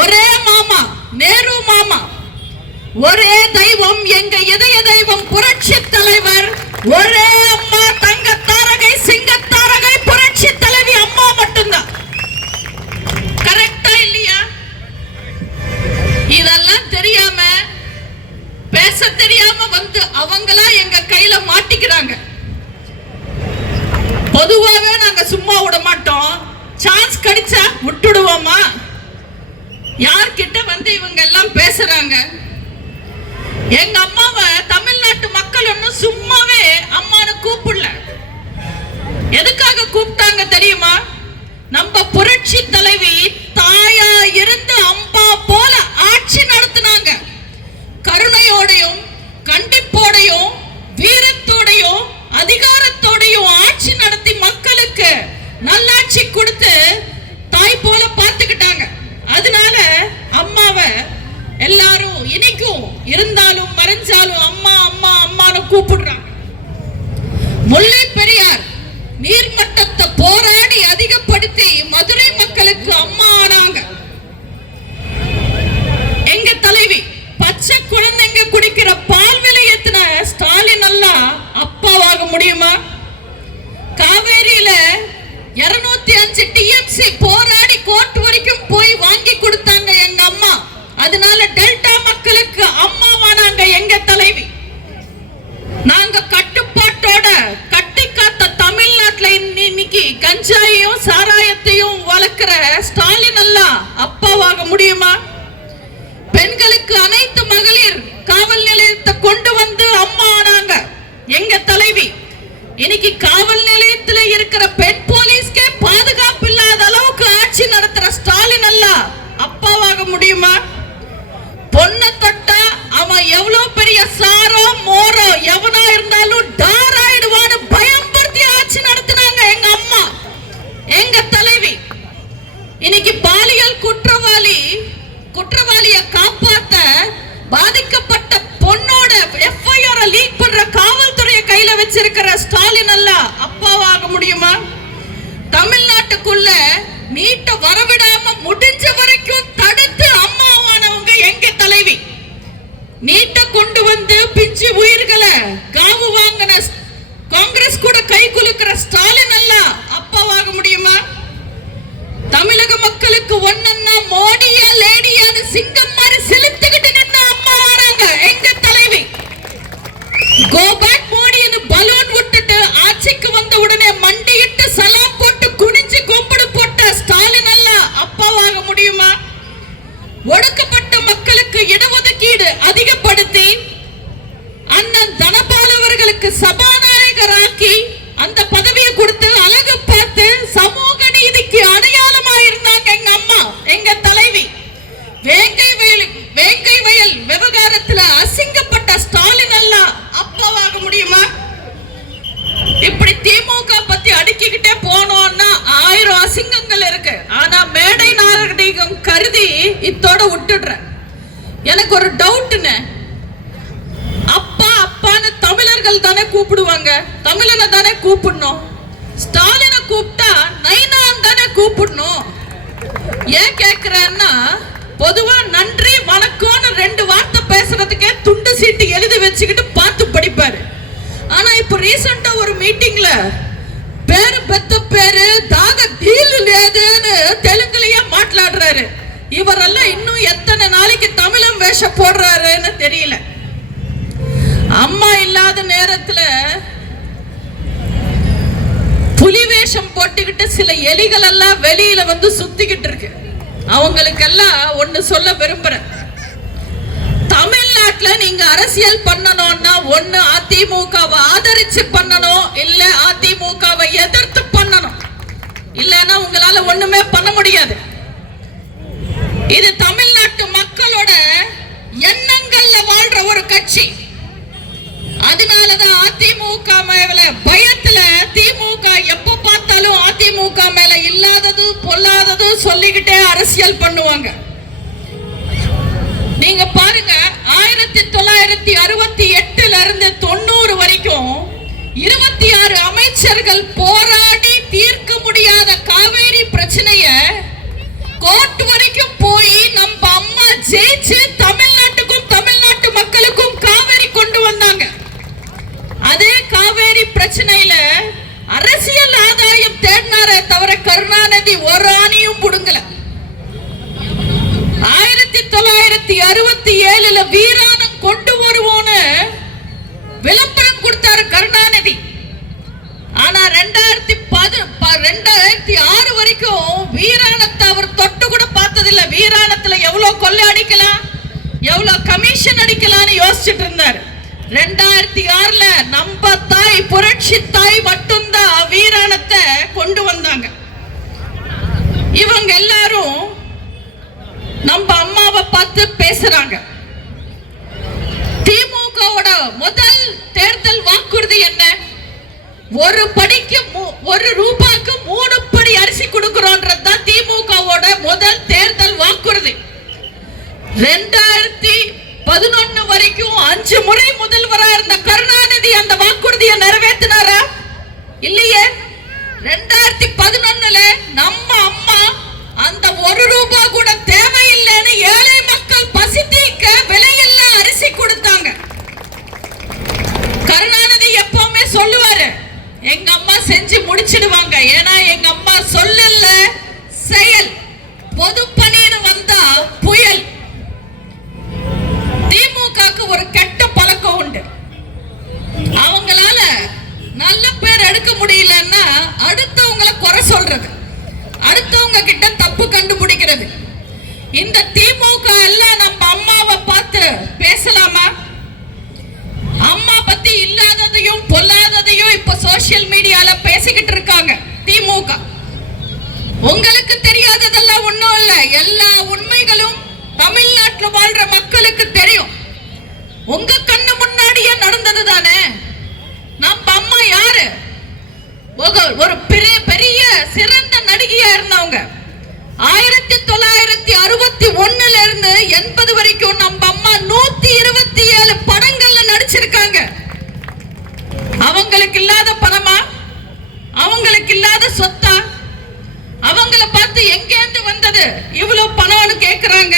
ஒரே மாமா நேரு மாமா, ஒரே தெய்வம் எங்க இதய தெய்வம் புரட்சி தலைவர், ஒரே அம்மா தங்க தாரகை சிங்க தாரகை புரட்சி தலைவி அம்மா மட்டும்தான். தெரியாம வந்து அவங்களா எங்க கையில மாட்டிக்கிறாங்க. பொதுவாவே நாங்க சும்மா விட மாட்டோம். சான்ஸ் கிடைச்சா விட்டுடுவோமா? யார்கிட்ட வந்து இவங்க எல்லாம் பேசுறாங்க? எங்க அம்மாவை தமிழ்நாட்டு மக்கள் ஒன்னும் சும்மாவே அம்மானு கூப்பிடல. எதுக்காக கூப்பிட்டாங்க தெரியுமா? நம்ம புரட்சி தலைவி தாயா இருந்து அம்பா போல ஆட்சி நடத்தினாங்க. கருணையோடையும் கண்டிப்போடையும் வீரத்தோடையும் அதிகாரத்தோடையும் ஆட்சி நடத்தி மக்களுக்கு நல்லாட்சி கொடுத்து தாய் போல பார்த்துக்கிட்டாங்க. அதனால அம்மாவை எல்லாரும் இன்னைக்கும் இருந்தாலும் மறைஞ்சாலும் அம்மா அம்மா அம்மான்னு கூப்பிடுறாங்க. முல்லை பெரியார் நீர்மட்டத்தை போராடி அதிகப்படுத்தி மதுரை மக்களுக்கு அம்மா ஆனாங்க. எங்க தலைவி பச்சை குழந்தைங்க குடிக்கிற பால் விலை ஏத்தின ஸ்டாலின் எல்லாம் அப்பாவாக முடியுமா? காவேரியில 205 டிஎம்சி போராடி கோர்ட் வரைக்கும் போய் வாங்கி கொடுத்தாங்க எங்க அம்மா. அதனால டெல்டா மக்களுக்கு அம்மாவானாங்க எங்க தலைவி. நாங்க கட்டுப்பாட்டோட கட்டி காத்த தமிழ்நாட்டுல இன்னைக்கு கஞ்சாயையும் சாராயத்தையும் வளர்க்கிற ஸ்டாலின் எல்லாம் அப்பாவாக முடியுமா? பெண்களுக்கு அனைத்து மகளிர் காவல் நிலையத்தை கொண்டு வந்து அம்மா ஆனாங்க எங்க தலைவி. இன்னைக்கு காவல் நிலையத்துல இருக்கிற பெண் போலீஸ்க்கே பாதுகாப்பு இல்லாத அளவுக்கு ஆட்சி நடத்துற ஸ்டாலின் எல்லாம் அப்பாவாக முடியுமா? பொண்ணை தொட்டா அவன் எவ்வளவு பெரிய சாரோ மோரோ எவனா இருந்தாலும் டார் ஆயிடுவான்னு பயம்படுத்தி ஆட்சி நடத்தினாங்க எங்க அம்மா எங்க தலைவி. இன்னைக்கு பாலியல் குற்றவாளியை காப்பாத்த பாதிக்கப்பட்ட பொண்ணோட எஃப்ஐஆர் லீக் பண்ற காவல்துறையை கையில வச்சிருக்கிற ஸ்டாலின் எல்லாம் அப்பாவாக முடியுமா? தமிழ்நாட்டுக்குள்ள நீட்ட வரவிடாம முடிஞ்ச வரைக்கும் தடுத்து அம்மாவானவங்க எங்க தலைவி. நீட்ட கொண்டு வந்து பிஞ்சு உயிர்களை காவு வாங்கின காங்கிரஸ் கூட கை குலுக்கிற ஸ்டாலின் எல்லாம் அப்பாவாக முடியுமா? தமிழக மக்களுக்கு ஒன்னா மோடியா லேடியான்னு சிங்கம் மாதிரி செலுத்திக்கிட்டு நின்ன அம்மா வராங்க எங்க தலைவி. கோ பேக் மோடின்னு பலூன் விட்டுட்டு ஆட்சிக்கு வந்த உடனே மண்டியிட்டு சலாம் போட்டு குனிஞ்சு கும்பிடு போட்ட ஸ்டாலின் எல்லாம் அப்பாவாக முடியுமா? ஒடுக்கப்பட்ட மக்களுக்கு இடஒதுக்கீடு அதிகப்படுத்தி அண்ணன் தனபால் அவர்களுக்கு சபாநாயகர் ஆக்கி அந்த பதவியை கொடுத்து அழகு பார்த்து சமூக நீதிக்கு அடையாளமா இருந்தாங்க எங்க அம்மா எங்க தலைவி. வேங்கை வயல் விவகாரத்துல அசிங்கப்பட்ட ஸ்டாலின் எல்லாம் அப்பாவாக முடியுமா? இப்படி திமுக பத்தி அடுக்கிக்கிட்டே போனோம்னா 1000 அசிங்கங்கள் இருக்கு. ஆனா மேடை நாகரிகம் கருதி இத்தோட விட்டுடுறேன். எனக்கு ஒரு டவுட்னு, அப்பா அப்பான்னு தமிழர்கள் தானே கூப்பிடுவாங்க, தமிழனை தானே கூப்பிடணும். ஸ்டாலினை கூப்பிட்டா நைனான் தானே கூப்பிடணும். ஏன் கேக்குறேன்னா, பொதுவா நன்றி வணக்கம்னு 2 வார்த்தை பேசுறதுக்கே துண்டு சீட்டு எழுதி வச்சுக்கிட்டு பார்த்து படிப்பாரு. ஆனா இப்ப ரீசெண்டா ஒரு மீட்டிங்ல பேரு பெத்த பேரு தாக டீல் லேதுன்னு தெலுங்குலயே மாట్లాடுறாரு. இவரெல்லாம் இன்னும் எத்தனை நாளைக்கு தமிழம் வேஷம் போடுறாருன்னு தெரியல. அம்மா இல்லாத நேரத்துல புலி வேஷம் போட்டுக்கிட்டு சில எலிகள் எல்லாம் வெளியில வந்து சுத்திக்கிட்டு இருக்கு. அவங்களுக்கெல்லாம் ஒண்ணு சொல்ல விரும்புறேன். தமிழ்நாட்டுல நீங்க அரசியல் பண்ணணும்னா ஒண்ணு அதிமுகவை ஆதரிச்சு பண்ணணும், இல்ல அதிமுகவை எதிர்த்து பண்ணணும். இல்லன்னா உங்களால ஒண்ணுமே பண்ண முடியாது. இது தமிழ்நாட்டு மக்களோட எண்ணங்கள்ல வாழ்ற ஒரு கட்சி. அதனாலதான் அதிமுக மேல பயத்துல திமுக எப்ப பார்த்தாலும் அதிமுக மேல இல்லாதது பொல்லாதது சொல்லிக்கிட்டே அரசியல் பண்ணுவாங்க. நீங்க பாருங்க, 1968 இருந்து 90 வரைக்கும் 26 அமைச்சர்கள் போராடி தீர்க்க முடியாத காவேரி பிரச்சனைய கோர்ட் வரைக்கும் போய் நம்ம அம்மா ஜெயிச்சு தமிழ்நாட்டுக்கும் தமிழ்நாட்டு மக்களுக்கும் காவேரி கொண்டு வந்தாங்க. அதே காவேரி பிரச்சனையில அரசியல் ஆதாயம் தேடினாரே தவிர கருணாநிதி ஒரு ஆணியும் புடுங்கல. 1967 வீராணம் கொண்டு வருவோன்னு விளம்பரம் கொடுத்தாரு கருணாநிதி. ஆனா 2006 வரைக்கும் வீராணத்தை அவர் தொட்டு கூட பார்த்ததில்ல. வீராணத்துல எவ்வளவு கொள்ளை அடிக்கலாம், எவ்வளவு கமிஷன் அடிக்கலாம்னு யோசிச்சுட்டு இருந்தார். 2006ல நம்ம தாய் புரட்சி தாய் மட்டும்தான் வீராணத்தை கொண்டு வந்தாங்க. இவங்க எல்லாரும் நம்ம அம்மாவை பார்த்து பேசுறாங்க. திமுகவோட முதல் தேர்தல் வாக்குறுதி என்ன? ஒரு படிக்கு 1 ரூபாய்க்கு 3 படி அரிசி கொடுக்கிறோம்ன்றதுதான் திமுகவோட முதல் தேர்தல் வாக்குறுதி. 2011 வரைக்கும் 5 முறை முதல்வரா இருந்த கருணாநிதி அந்த வாக்குறுதியை நிறைவேற்றினாரா? இல்லையே. 2011ல நம்ம அம்மா அந்த 1 ரூபாய் கூட தேவையில்லைன்னு ஏழை மக்கள் பசி தீர்க்க விலையில்லா அரிசி கொடுத்தாங்க. கருணாநிதி எப்பவுமே சொல்லுவாரு, எங்க அம்மா செஞ்சு முடிச்சிடுவாங்க. ஏன்னா எங்க அம்மா சொல்லல செயல். பொது பணின்னு வந்தா புயல். திமுகக்கு ஒரு கெட்ட பழக்கம் உண்டு. அவங்களால நல்ல பேர் எடுக்க முடியலன்னா அடுத்தவங்களை குறை சொல்றது, அடுத்தவங்க கிட்ட தப்பு கண்டுபிடிக்கிறது. இந்த திமுக எல்லாம் நம்ம அம்மாவை பார்த்து பேசலாமா? அம்மா பத்தி இல்லாததையும் பொல்லாததையும் இப்ப சோசியல் மீடியால பேசிக்கிட்டு இருக்காங்க திமுக. உங்களுக்கு தெரியாததெல்லாம் ஒண்ணும் இல்ல. எல்லா உண்மைகளும் தமிழ்நாட்டில் வாழ்ற மக்களுக்கு தெரியும். உங்க கண்ணு முன்னாடியே நடந்தது தானே. நம்ம அம்மா யாரு? ஒரு பெரிய சிறந்த நடிகையா இருந்தவங்க. 1961ல இருந்து 80 வரைக்கும் நம்ம அம்மா 127 படங்கள்ல நடிச்சிருக்காங்க. அவங்களுக்கு இல்லாத பணமா? அவங்களுக்கு இல்லாத சொத்தா? அவங்கள பார்த்து எங்கேந்து வந்தது இவ்வளவு பணம்னு கேக்குறாங்க.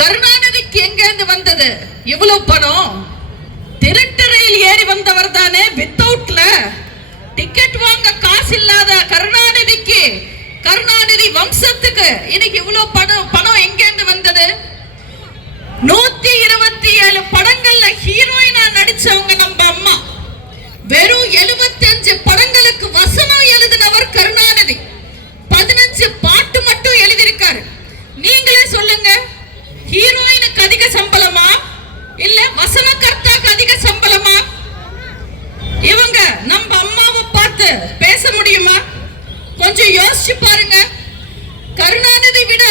கருணாநிதிக்கு எங்கேந்து வந்தது இவ்வளவு பணம்? திருட்டறையில் ஏறி வந்தவர் தானே. வித்தவுட்ல டிக்கெட் வாங்க காசு இல்லாத கருணாநிதிக்கு, கருணாநிதி வம்சத்துக்கு இன்னைக்கு இவ்வளவு பணம் எங்கேந்து வந்தது? 127 படங்கள்ல ஹீரோயினா நடிச்சவங்க நம்ம அம்மா. வெறும் 75 படங்களுக்கு வசனம் எழுதினவர் கருணாநிதி. 15 பாட்டு மட்டும் எழுதியிருக்காரு. நீங்களே சொல்லுங்க, ஹீரோயினுக்கு அதிக சம்பளமா இல்ல வசனகர்த்தாக்கு அதிக சம்பளமா? இவங்க நம்ம அம்மாவை பார்த்து பேச முடியுமா? கொஞ்சம் யோசிச்சு பாருங்க. கருணாநிதி விட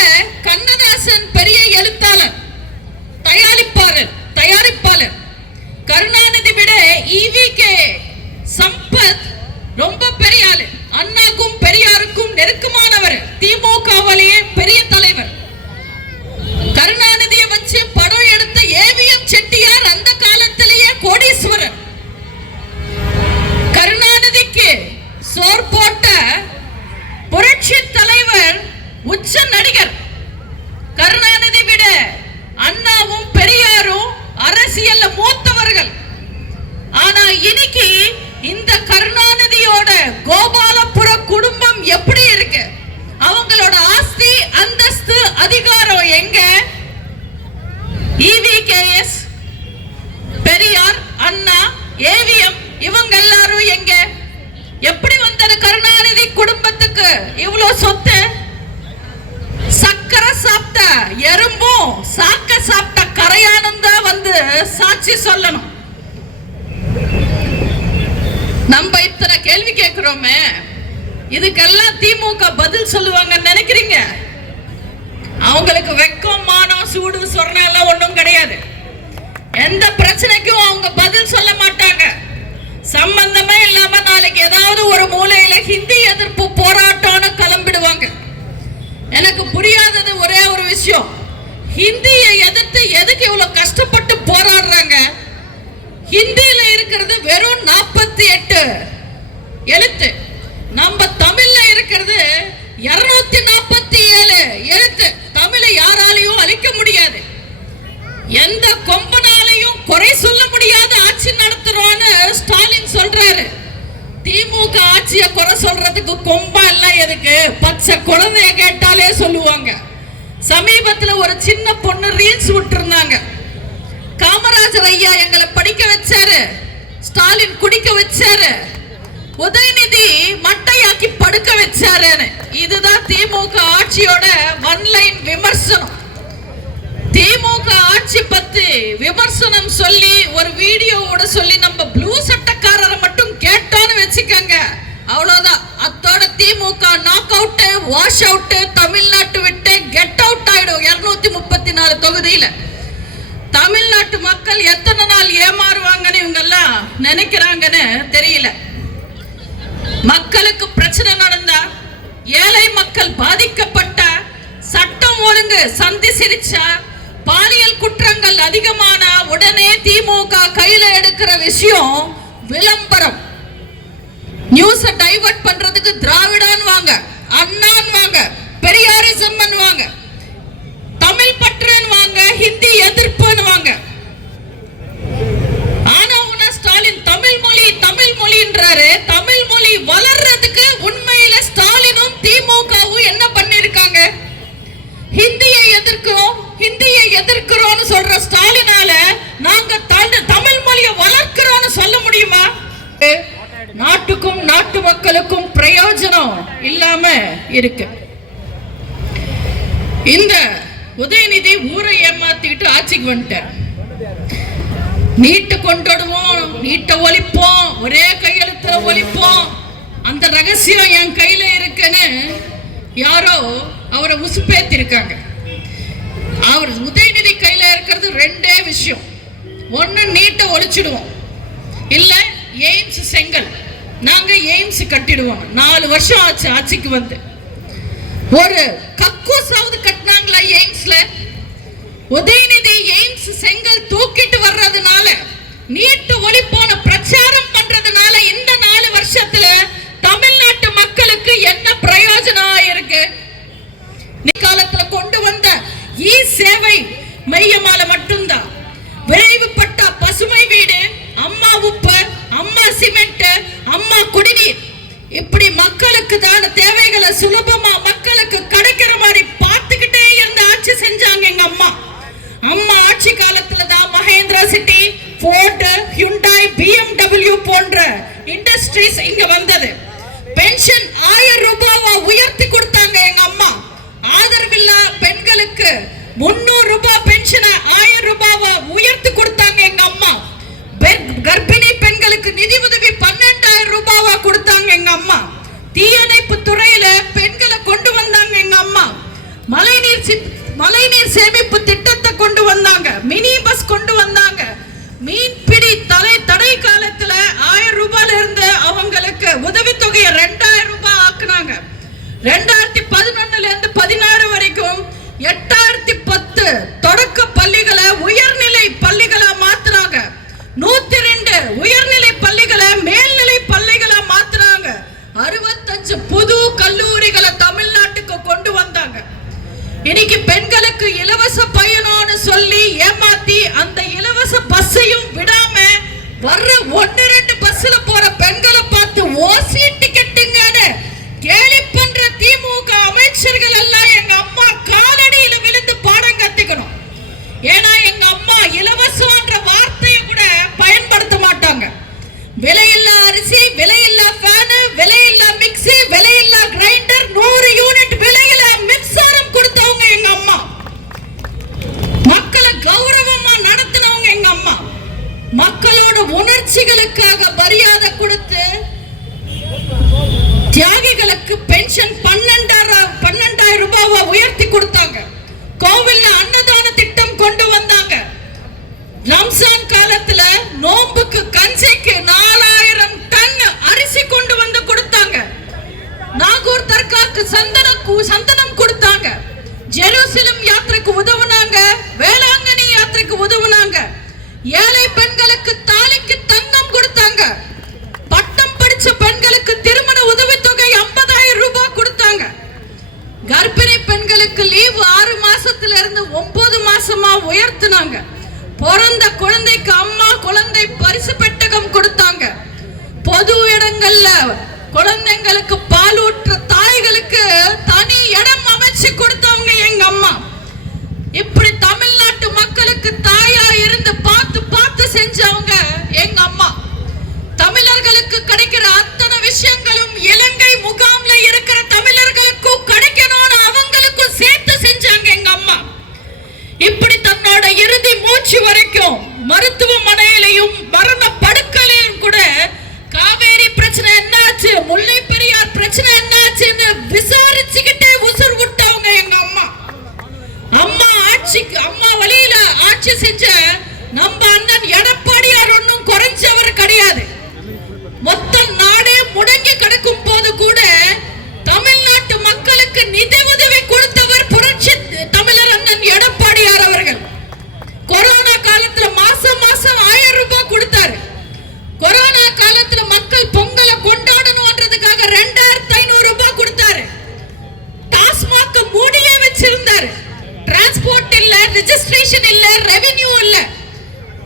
கண்ணதாசன் பெரிய எழுத்தாளர், தயாரிப்பாளர். கருணாநிதி விட ஈவிகே சம்பத் ரொம்ப பெரிய ஆளு. அண்ணாக்கும் பெரியாருக்கும் நெருக்கமானவர். திமுகவிலேயே பெரிய தலைவர். கருணாநிதியை வச்சு படம் எடுத்த ஏவிஎம் செட்டியார் அந்த காலத்திலேயே கோடீஸ்வரர். கருணாநிதிக்கு சோர் போட்ட புரட்சி தலைவர் உச்ச நடிகர். கருணாநிதி விட அண்ணாவும் பெரியாரும் அரசியல்ல மூத்தவர்கள். ஆனா இன்னைக்கு இந்த கருணாநிதியோட கோபாலபுர குடும்பம் எப்படி இருக்கு? அவங்களோட ஆஸ்தி, அந்தஸ்து, அதிகாரம் எங்க? ஈவிகேஎஸ், பெரியார், அண்ணா, ஏவிஎம் இவங்க எல்லாரும் எங்க? எப்படி வந்தது கருணாநிதி குடும்பத்துக்கு இவ்வளவு சொத்து? சக்கரை சாப்பிட்ட எறும்பும் சாக்க சாப்பிட்ட கரையானும் தான் வந்து சாட்சி சொல்லணும். நம்ம இத்தனை கேள்வி கேட்கிறோமே, இதுக்கெல்லாம் திமுக பதில் சொல்லுவாங்கன்னு நினைக்கிறீங்க? அவங்களுக்கு வெக்கம், மானம், சூடு, சொர்ணம் எல்லாம் ஒண்ணும் கிடையாது. எந்த பிரச்சனைக்கும் அவங்க பதில் சொல்ல மாட்டாங்க. சம்பந்தமே இல்லாம நாளைக்கு ஏதாவது ஒரு மூலையில ஹிந்தி எதிர்ப்பு போராட்டம்னு கிளம்பிடுவாங்க. எனக்கு புரியாதது ஒரே ஒரு விஷயம், ஹிந்தியை எதிர்த்து எதுக்கு இவ்வளவு கஷ்டப்பட்டு போராடுறாங்க? ஹிந்தியில இருக்கிறது வெறும் 48 எழுத்து. நம்ம தமிழ்ல இருக்கிறது 247 எழுத்து. தமிழை யாராலையும் அழிக்க முடியாது. எந்த கொம்பனாலையும் குறை சொல்ல முடியாத ஆட்சி நடத்துறோம்னு ஸ்டாலின் சொல்றாரு. திமுக ஆட்சியை குறை சொல்றதுக்கு கொம்பா எல்லாம் எதுக்கு? பச்சை குழந்தைய கேட்டாலே சொல்லுவாங்க. சமீபத்துல ஒரு சின்ன பொண்ணு ரீல்ஸ் விட்டுருந்தாங்க. காமராஜர் ஐயா எங்களை படிக்க வச்சாரு, ஸ்டாலின் குடிக்க வச்சாரு, உதயநிதி மட்டையாக்கி படுக்க வச்சாருன்னு. இதுதான் திமுக ஆட்சியோட ஒன்லைன் விமர்சனம். திமுக ஆட்சி பத்தி விமர்சனம் சொல்லி ஒரு வீடியோவோட சொல்லி நம்ம ப்ளூ சட்டக்காரரை மட்டும் கேட்டோன்னு வச்சுக்கோங்க, அவ்வளவுதான். அத்தோட திமுக நாக் அவுட், வாஷ் அவுட், தமிழ்நாட்டு விட்டு கெட் அவுட் ஆயிடும். 234 தொகுதியில தமிழ்நாட்டு மக்கள் எத்தனை நாள் ஏமாறுவாங்கன்னு இவங்க எல்லாம் நினைக்கிறாங்கன்னு தெரியல. மக்களுக்கு பிரச்சனை நடந்தா, ஏழை மக்கள் பாதிக்கப்பட்ட, சட்டம் ஒழுங்கு சந்தி சிரிச்சா, பாலியல் குற்றங்கள் அதிகமான உடனே திமுக கையில எடுக்கிற விஷயம் விளம்பரம். நியூஸ டைவர்ட் பண்றதுக்கு திராவிடான் வாங்க, அண்ணான் வாங்க, பெரியாரிசம் வாங்க, தமிழ் பற்றுன்னு வாங்க, ஹிந்தி எதிர்ப்புன்னு வாங்க. ஆனா ஸ்டாலின் தமிழ் மொழின்றாரு. தமிழ் மொழி வளர்றதுக்கு உண்மையில ஸ்டாலினும் திமுகவும் என்ன பண்ணிருக்காங்க? ஹிந்தியை எதிர்க்கிறோம்னு சொல்ற ஸ்டாலினால நாங்க தமிழ் மொழியை வளர்க்கிறோம்னு சொல்ல முடியுமா? நாட்டுக்கும் நாட்டு மக்களுக்கும் பிரயோஜனம் இல்லாம இருக்கு. இந்த உதயநிதி ஊரை ஏமாத்திட்டு ஆட்சிக்கு வந்துட்டார். நீட்டை கொண்டாடுவோம், நீட்டை ஒழிப்போம், ஒரே கையெழுத்துல ஒழிப்போம், அந்த ரகசியம் என் கையில இருக்குன்னு யாரோ அவரை உசுப்பேத்திருக்காங்க. அவர் உதயநிதி கையில இருக்கிறது ரெண்டே விஷயம். ஒன்னு நீட்டை ஒழிச்சிடுவோம், இல்ல எய்ம்ஸ் செங்கல், நாங்க எய்ம்ஸ் கட்டிடுவோம். 4 வருஷம் ஆச்சு ஆட்சிக்கு வந்து. ஒரு கக்கூசாவது கட்டினாங்களா எய்ம்ஸ்ல? உதயநிதி எய்ம்ஸ் செங்கல் தூக்கிட்டு வர்றதுனால, நீட்டு ஒழிப்போன பிரச்சாரம் பண்றதுனால இந்த 4 வருஷத்துல தமிழ்நாட்டு மக்களுக்கு என்ன பிரயோஜனம் இருக்கு? காலத்துல கொண்டு வந்த இ சேவை மையமால மட்டும்தான் விரைவுபட்ட பசுமை வீடு, அம்மா உப்பு, அம்மா சிமெண்ட், அம்மா குடிநீர், இப்படி மக்களுக்கு தான தேவைகளை சுலபமா மக்களுக்கு கிடைக்கிற மாதிரி பார்த்துக்கிட்டே இருந்து ஆட்சி செஞ்சாங்க எங்க அம்மா. அம்மா ஆட்சி காலத்துல தான் Mahindra city, Ford, Hyundai, BMW போன்ற இண்டஸ்ட்ரீஸ் இங்க வந்தது. பென்ஷன் 1000 ரூபாவா உயர்த்தி கொடுத்தாங்க எங்க அம்மா. ஆதரவில்லா பெண்களுக்கு 300 ரூபாய் பென்ஷனை 1000 ரூபாவா உயர்த்தி கொடுத்தாங்க எங்க அம்மா. கர்ப்பிணி பெண்களுக்கு நிதி உதவி 12000 ரூபாவா கொடுத்தாங்க எங்க அம்மா. தீயணைப்பு துறையில பெண்களை கொண்டு வந்தாங்க எங்க அம்மா. மழைநீர் சேமிப்பு திட்டத்தை கொண்டு வந்தாங்க. மினி பஸ் கொண்டு வந்தாங்க. மீன்பிடி தடை காலத்துல 1000 ரூபாயில இருந்து அவங்களுக்கு உதவித்தொகையை 2000 ரூபாய் ஆக்குனாங்க. 2011 இருந்து 16 வரைக்கும் 8010 தொடக்க பள்ளிகளை உயர்நிலை பள்ளிகளா மாத்துறாங்க. 102 உயர்நிலை பள்ளிகளை மேல்நிலை பள்ளிகளா மாத்துறாங்க. 65 புது கல்லூரிகளை தமிழ்நாட்டுக்கு கொண்டு வந்தாங்க. இன்னைக்கு பெண்களுக்கு இலவச பயணம்னு சொல்லி ஏமாத்தி அந்த இலவச பஸ்ஸையும் விடாம வர்ற 1-2 பஸ்ல போற பெண்களை பார்த்து ஓசி டிக்கெட்டுங்கன்னு கேலி பண்ற திமுக அமைச்சர்கள் எல்லாம் எங்க அம்மா காலடியில விழுந்து பாடம் கத்துக்கணும். ஏன்னா எங்க அம்மா இலவசம்ன்ற வார்த்தையை கூட பயன்படுத்த மாட்டாங்க. விலையில்லா அரிசி, விலையில்லா ஃபேன், விலையில்லா மிக்ஸி, விலையில்லா கிரைண்டர், 100 யூனிட் விலையில மின்சாரம் கொடுத்தவங்க எங்க அம்மா. மக்களை கௌரவமா நடத்தினவங்க எங்க அம்மா. மக்களோட உணர்ச்சிகளுக்காக மரியாதை கொடுத்து தியாகிகளுக்கு பென்ஷன் 12,000 ரூபாவை உயர்த்தி கொடுத்தாங்க. கோவில்ல அன்னதான திட்டம் கொண்டு வந்தாங்க. ரம்ஜான் காலத்துல நோம்புக்கு கஞ்சிக்கு 4000 டன் அரிசி கொண்டு வந்து கொடுத்தாங்க. நாகூர் தர்காக்கு சந்தனம் கொடுத்தாங்க. ஜெருசலம் யாத்திரைக்கு உதவுனாங்க. வேளாங்கண்ணி யாத்திரைக்கு உதவுனாங்க. ஏழை பெண்களுக்கு தாலிக்கு தங்கம் கொடுத்தாங்க. பட்டம் படிச்ச பெண்களுக்கு திருமண உதவித்தொகை 50,000 ரூபாய் கொடுத்தாங்க. கர்ப்பிணி பெண்களுக்கு லீவ் 6 மாசத்துல இருந்து 9 மாசமா உயர்த்தினாங்க. பிறந்த குழந்தைக்கு அம்மா குழந்தை பரிசு பெட்டகம் கொடுத்தாங்க. பொது இடங்கள்ல குழந்தைங்களுக்கு பாலூற்ற தாய்களுக்கு தனி இடம் அமைச்சு கொடுத்தவங்க எங்க அம்மா. இப்படி தமிழ்நாட்டு மக்களுக்கு தாயா இருந்து பார்த்து பார்த்து செஞ்சவங்க எங்க அம்மா. தமிழர்களுக்கு கிடைக்கிற அத்தனை விஷயங்களும் இலங்கை முகாம்ல இருக்கிற தமிழர்களுக்கும் கிடைக்கணும்னு அவங்களுக்கும் சேர்த்து செஞ்சாங்க எங்க அம்மா. இப்படி தன்னோட இறுதி மூச்சு வரைக்கும் மருத்துவமனையிலையும் மரண படுக்கையிலும் கூட காவேரி பிரச்சனை என்னாச்சு, முல்லை பெரியார் பிரச்சனை என்னாச்சுன்னு விசாரிச்சுக்கிட்டே உசுர் விட்டவங்க எங்க அம்மா. அம்மா வழியில ஆட்சி செஞ்ச நம்ம அண்ணன் எடப்பாடியார் ஒன்னும் குறைஞ்சவர் கிடையாது. மொத்த நாடே முடங்கி கிடக்கும் போது கூட தமிழ்நாட்டு மக்களுக்கு நிதி உதவி கொடுத்தவர் புரட்சி தமிழர் அண்ணன் எடப்பாடியார் அவர்கள். கொரோனா காலத்துல மாசம் மாசம் 1000 ரூபாய் கொடுத்தாரு. கொரோனா காலத்துல மக்கள் பொங்கலை கொண்டாடணும்ன்றதுக்காக 2500 ரூபாய் கொடுத்தாரு. டாஸ்மாக் மூடியே வச்சிருந்தாரு. டிரான்ஸ்போர்ட் இல்ல, ரெஜிஸ்ட்ரேஷன் இல்ல, ரெவென்யூ இல்ல.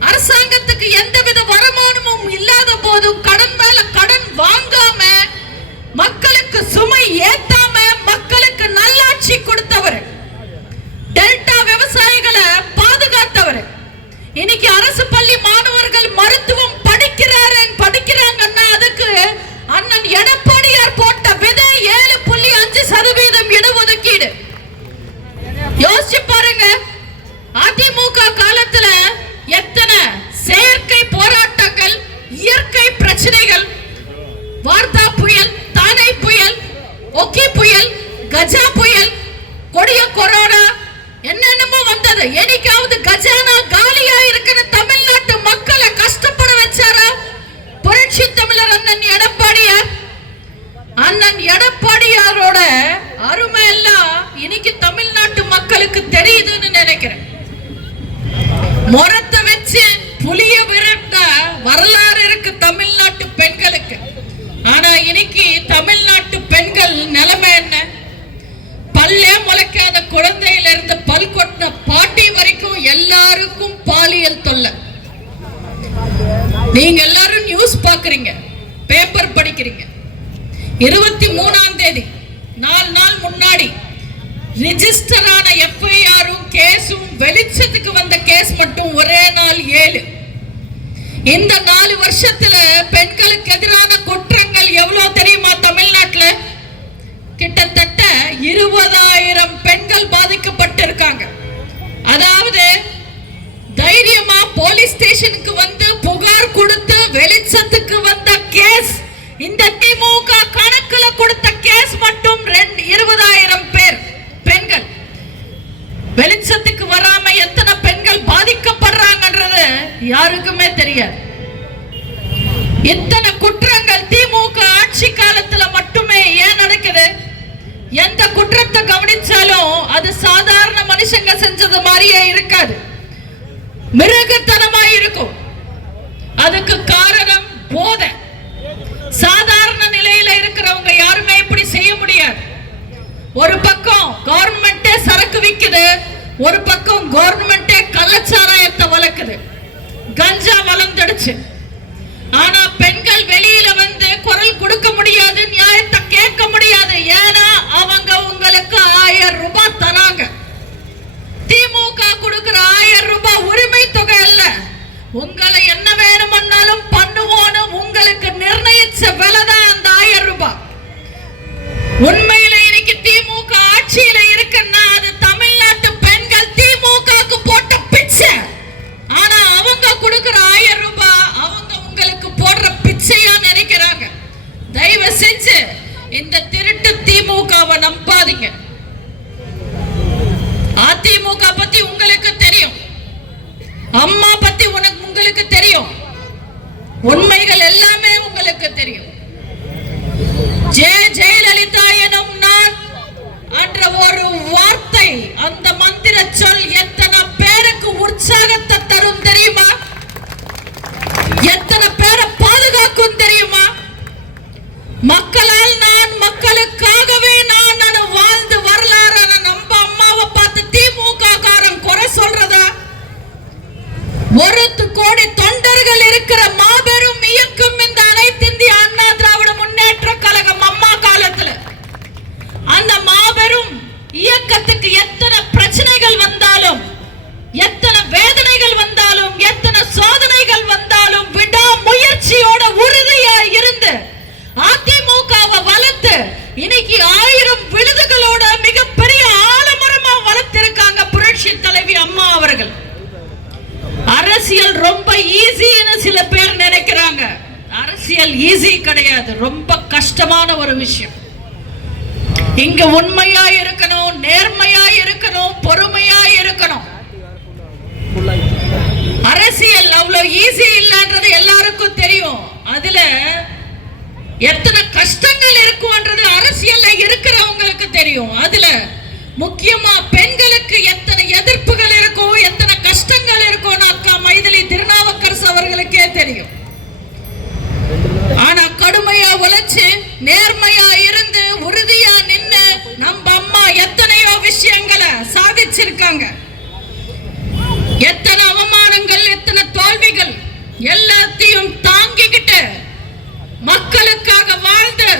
அரசாங்கத்துக்கு எந்தவித வருமானமும் இல்லாத போதும் கடன் மேல கடன் வாங்காம மக்களுக்கு சுமை ஏத்தாம மக்களுக்கு நல்லாட்சி கொடுத்தவர். டெல்டா விவசாயிகளை பாதுகாத்தவர். இன்னைக்கு அரசு பள்ளி மாணவர்கள் மருத்துவம் படிக்கிறாங்கன்னா அதுக்கு அண்ணன் எடப்பாடியார் போட்ட விதை 7.5% இடஒதுக்கீடு. யோசிச்சு பாருங்க, அதிமுக காலத்துல எத்தனை செயற்கை போராட்டங்கள், இயற்கை பிரச்சனைகள், வார்தா புயல், தானே புயல், ஒக்கி புயல், கஜா புயல், கொடிய கொரோனா, என்னென்னமோ வந்தது. என்னைக்காவது கஜானா காலியா இருக்கிற தமிழ்நாட்டு மக்களை கஷ்டப்பட வச்சாரா புரட்சி தமிழர் அண்ணன் எடப்பாடியார்? அண்ணன் எடப்பாடியாரோட அருமை எல்லாம் இன்னைக்கு தமிழ்நாட்டு மக்களுக்கு தெரியுதுன்னு நினைக்கிறேன். முறத்தை வச்சு புலிய விரட்ட வரலாறு இருக்கு தமிழ்நாட்டு பெண்களுக்கு. ஆனா இன்னைக்கு தமிழ்நாட்டு பெண்கள் நிலைமை என்ன? பல்லே முளைக்காத குழந்தையில இருந்து பல் கொட்டின பாட்டி வரைக்கும் எல்லாருக்கும் பாலியல் தொல்லை. நீங்க எல்லாரும் நியூஸ் பாக்குறீங்க, பேப்பர் படிக்கிறீங்க. 23ஆம் தேதி 4 நாள் முன்னாடி ரிஜிஸ்டர் ஆன எஃப்ஐஆரும் கேஸும் வெளிச்சத்துக்கு வந்த கேஸ் மட்டும் ஒரே நாள் 7. இந்த 4 வருஷத்துல பெண்களுக்கு எதிரான குற்றங்கள் எவ்வளவு தெரியுமா? தமிழ்நாட்டுல கிட்டத்தட்ட 20,000 பெண்கள் பாதிக்கப்பட்டிருக்காங்க. அதாவது தைரியமா போலீஸ் ஸ்டேஷனுக்கு வந்து புகார் கொடுத்து வெளிச்சத்துக்கு வந்த கேஸ், இந்த திமுக கணக்குல கொடுத்த கேஸ் மட்டும் 20,000 பேர் பெண்கள். வெளிச்சத்துக்கு வராம எத்தனை பெண்கள் பாதிக்கப்படுறாங்கன்றது யாருக்குமே தெரியாது. இத்தனை குற்றங்கள் திமுக ஆட்சி காலத்துல மட்டுமே ஏன் நடக்குது? எந்த குற்றத்தை கவனிச்சாலும் அது சாதாரண மனுஷங்க செஞ்சது மாதிரியே இருக்காது, மிருகத்தனமா இருக்கும். அதுக்கு காரணம் போதை. சாதாரண நிலையில இருக்கிறவங்க யாருமே இப்படி செய்ய முடியாது. ஒரு பக்கம் கவர்மெண்டே சரக்கு விக்குது, ஒரு பக்கம் கவர்மெண்டே கள்ளச்சாராயத்தை வளர்க்குது, கஞ்சா வளர்ந்துடுச்சு. ஆனா பெண்கள் வெளியில வந்து குரல் கொடுக்க முடியாது, நியாயத்தை கேட்க முடியாது. ஏன்னா அவங்க உங்களுக்கு 1000 ரூபாய் தராங்க. திமுக கொடுக்கிற 1000 ரூபாய் உரிமை தொகை அல்ல, உங்களை என்ன வேணும்னாலும் பண்ணுவோன்னு உங்களுக்கு நிர்ணயிச்ச விலைதான் அந்த 1000 ரூபாய். உண்மையில இன்னைக்கு திமுக ஆட்சியில இருக்குன்னா அது தமிழ்நாட்டு பெண்கள் திமுகவுக்கு போட்ட பிச்சை. ஆனா அவங்க கொடுக்கிற 1000 ரூபாய் அவங்க உங்களுக்கு போடுற பிச்சையா நினைக்கிறாங்க. தயவு செஞ்சு இந்த திருட்டு திமுகவை நம்பாதீங்க. அதிமுக பத்தி உங்களுக்கு தெரியும், அம்மா பத்தி உங்களுக்கு தெரியும், உண்மைகள் எல்லாமே உங்களுக்கு தெரியும். ஜெயலலிதா எனும் ஈஸின்னு சில பேர் நினைக்கிறாங்க. அரசியல் ஈஸி கிடையாது, ரொம்ப கஷ்டமான ஒரு விஷயம். இங்க உண்மையா இருக்கணும், நேர்மையா இருக்கணும், பொறுமையா இருக்கணும். அரசியல் அவ்வளவு ஈஸி இல்லன்றது எல்லாருக்கும் தெரியும். அதுல எத்தனை கஷ்டங்கள் இருக்கும்ன்றது அரசியல்ல இருக்கிறவங்களுக்கு தெரியும். அதுல முக்கியமா பெண்களுக்கு எத்தனை எதிர்ப்புகள் இருக்கும், எத்தனை கஷ்டங்கள் இருக்கும்னு அக்கா மைதிலி திருநாவுக்கரசு அவர்களுக்கே தெரியும். ஆனா கடுமையா உழைச்சு நேர்மையா இருந்து உறுதியா நின்னு நம்ம அம்மா எத்தனையோ விஷயங்களை சாதிச்சிருக்காங்க. எத்தனை அவமானங்கள், எத்தனை தோல்விகள் எல்லாத்தையும் தாங்கிக்கிட்டு மக்களுக்காக வாழ்ந்து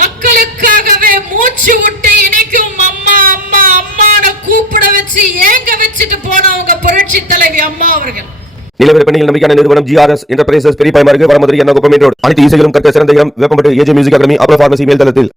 மக்களுக்காகவே மூச்சு விட்டு இன்னைக்கும் அம்மா அம்மா அம்மான்னு கூப்பிட வச்சு ஏங்க வச்சுட்டு போனவங்க புரட்சி தலைவி அம்மா அவர்கள். நிலவர பெண்ணில் நம்பிக்கையான நிறுவனம் GRS என்டர்பிரைசஸ் பெரிய பாய்மார்க்கு வடமதுரை எண்ணகுப்பம் ரோடு. அனைத்து இசைகளும் கற்க சிறந்த இடம் வேப்பம்பட்டு AJ மியூசிக் அகாடமி அப்ரோ பார்மசி மேல் தளத்தில்.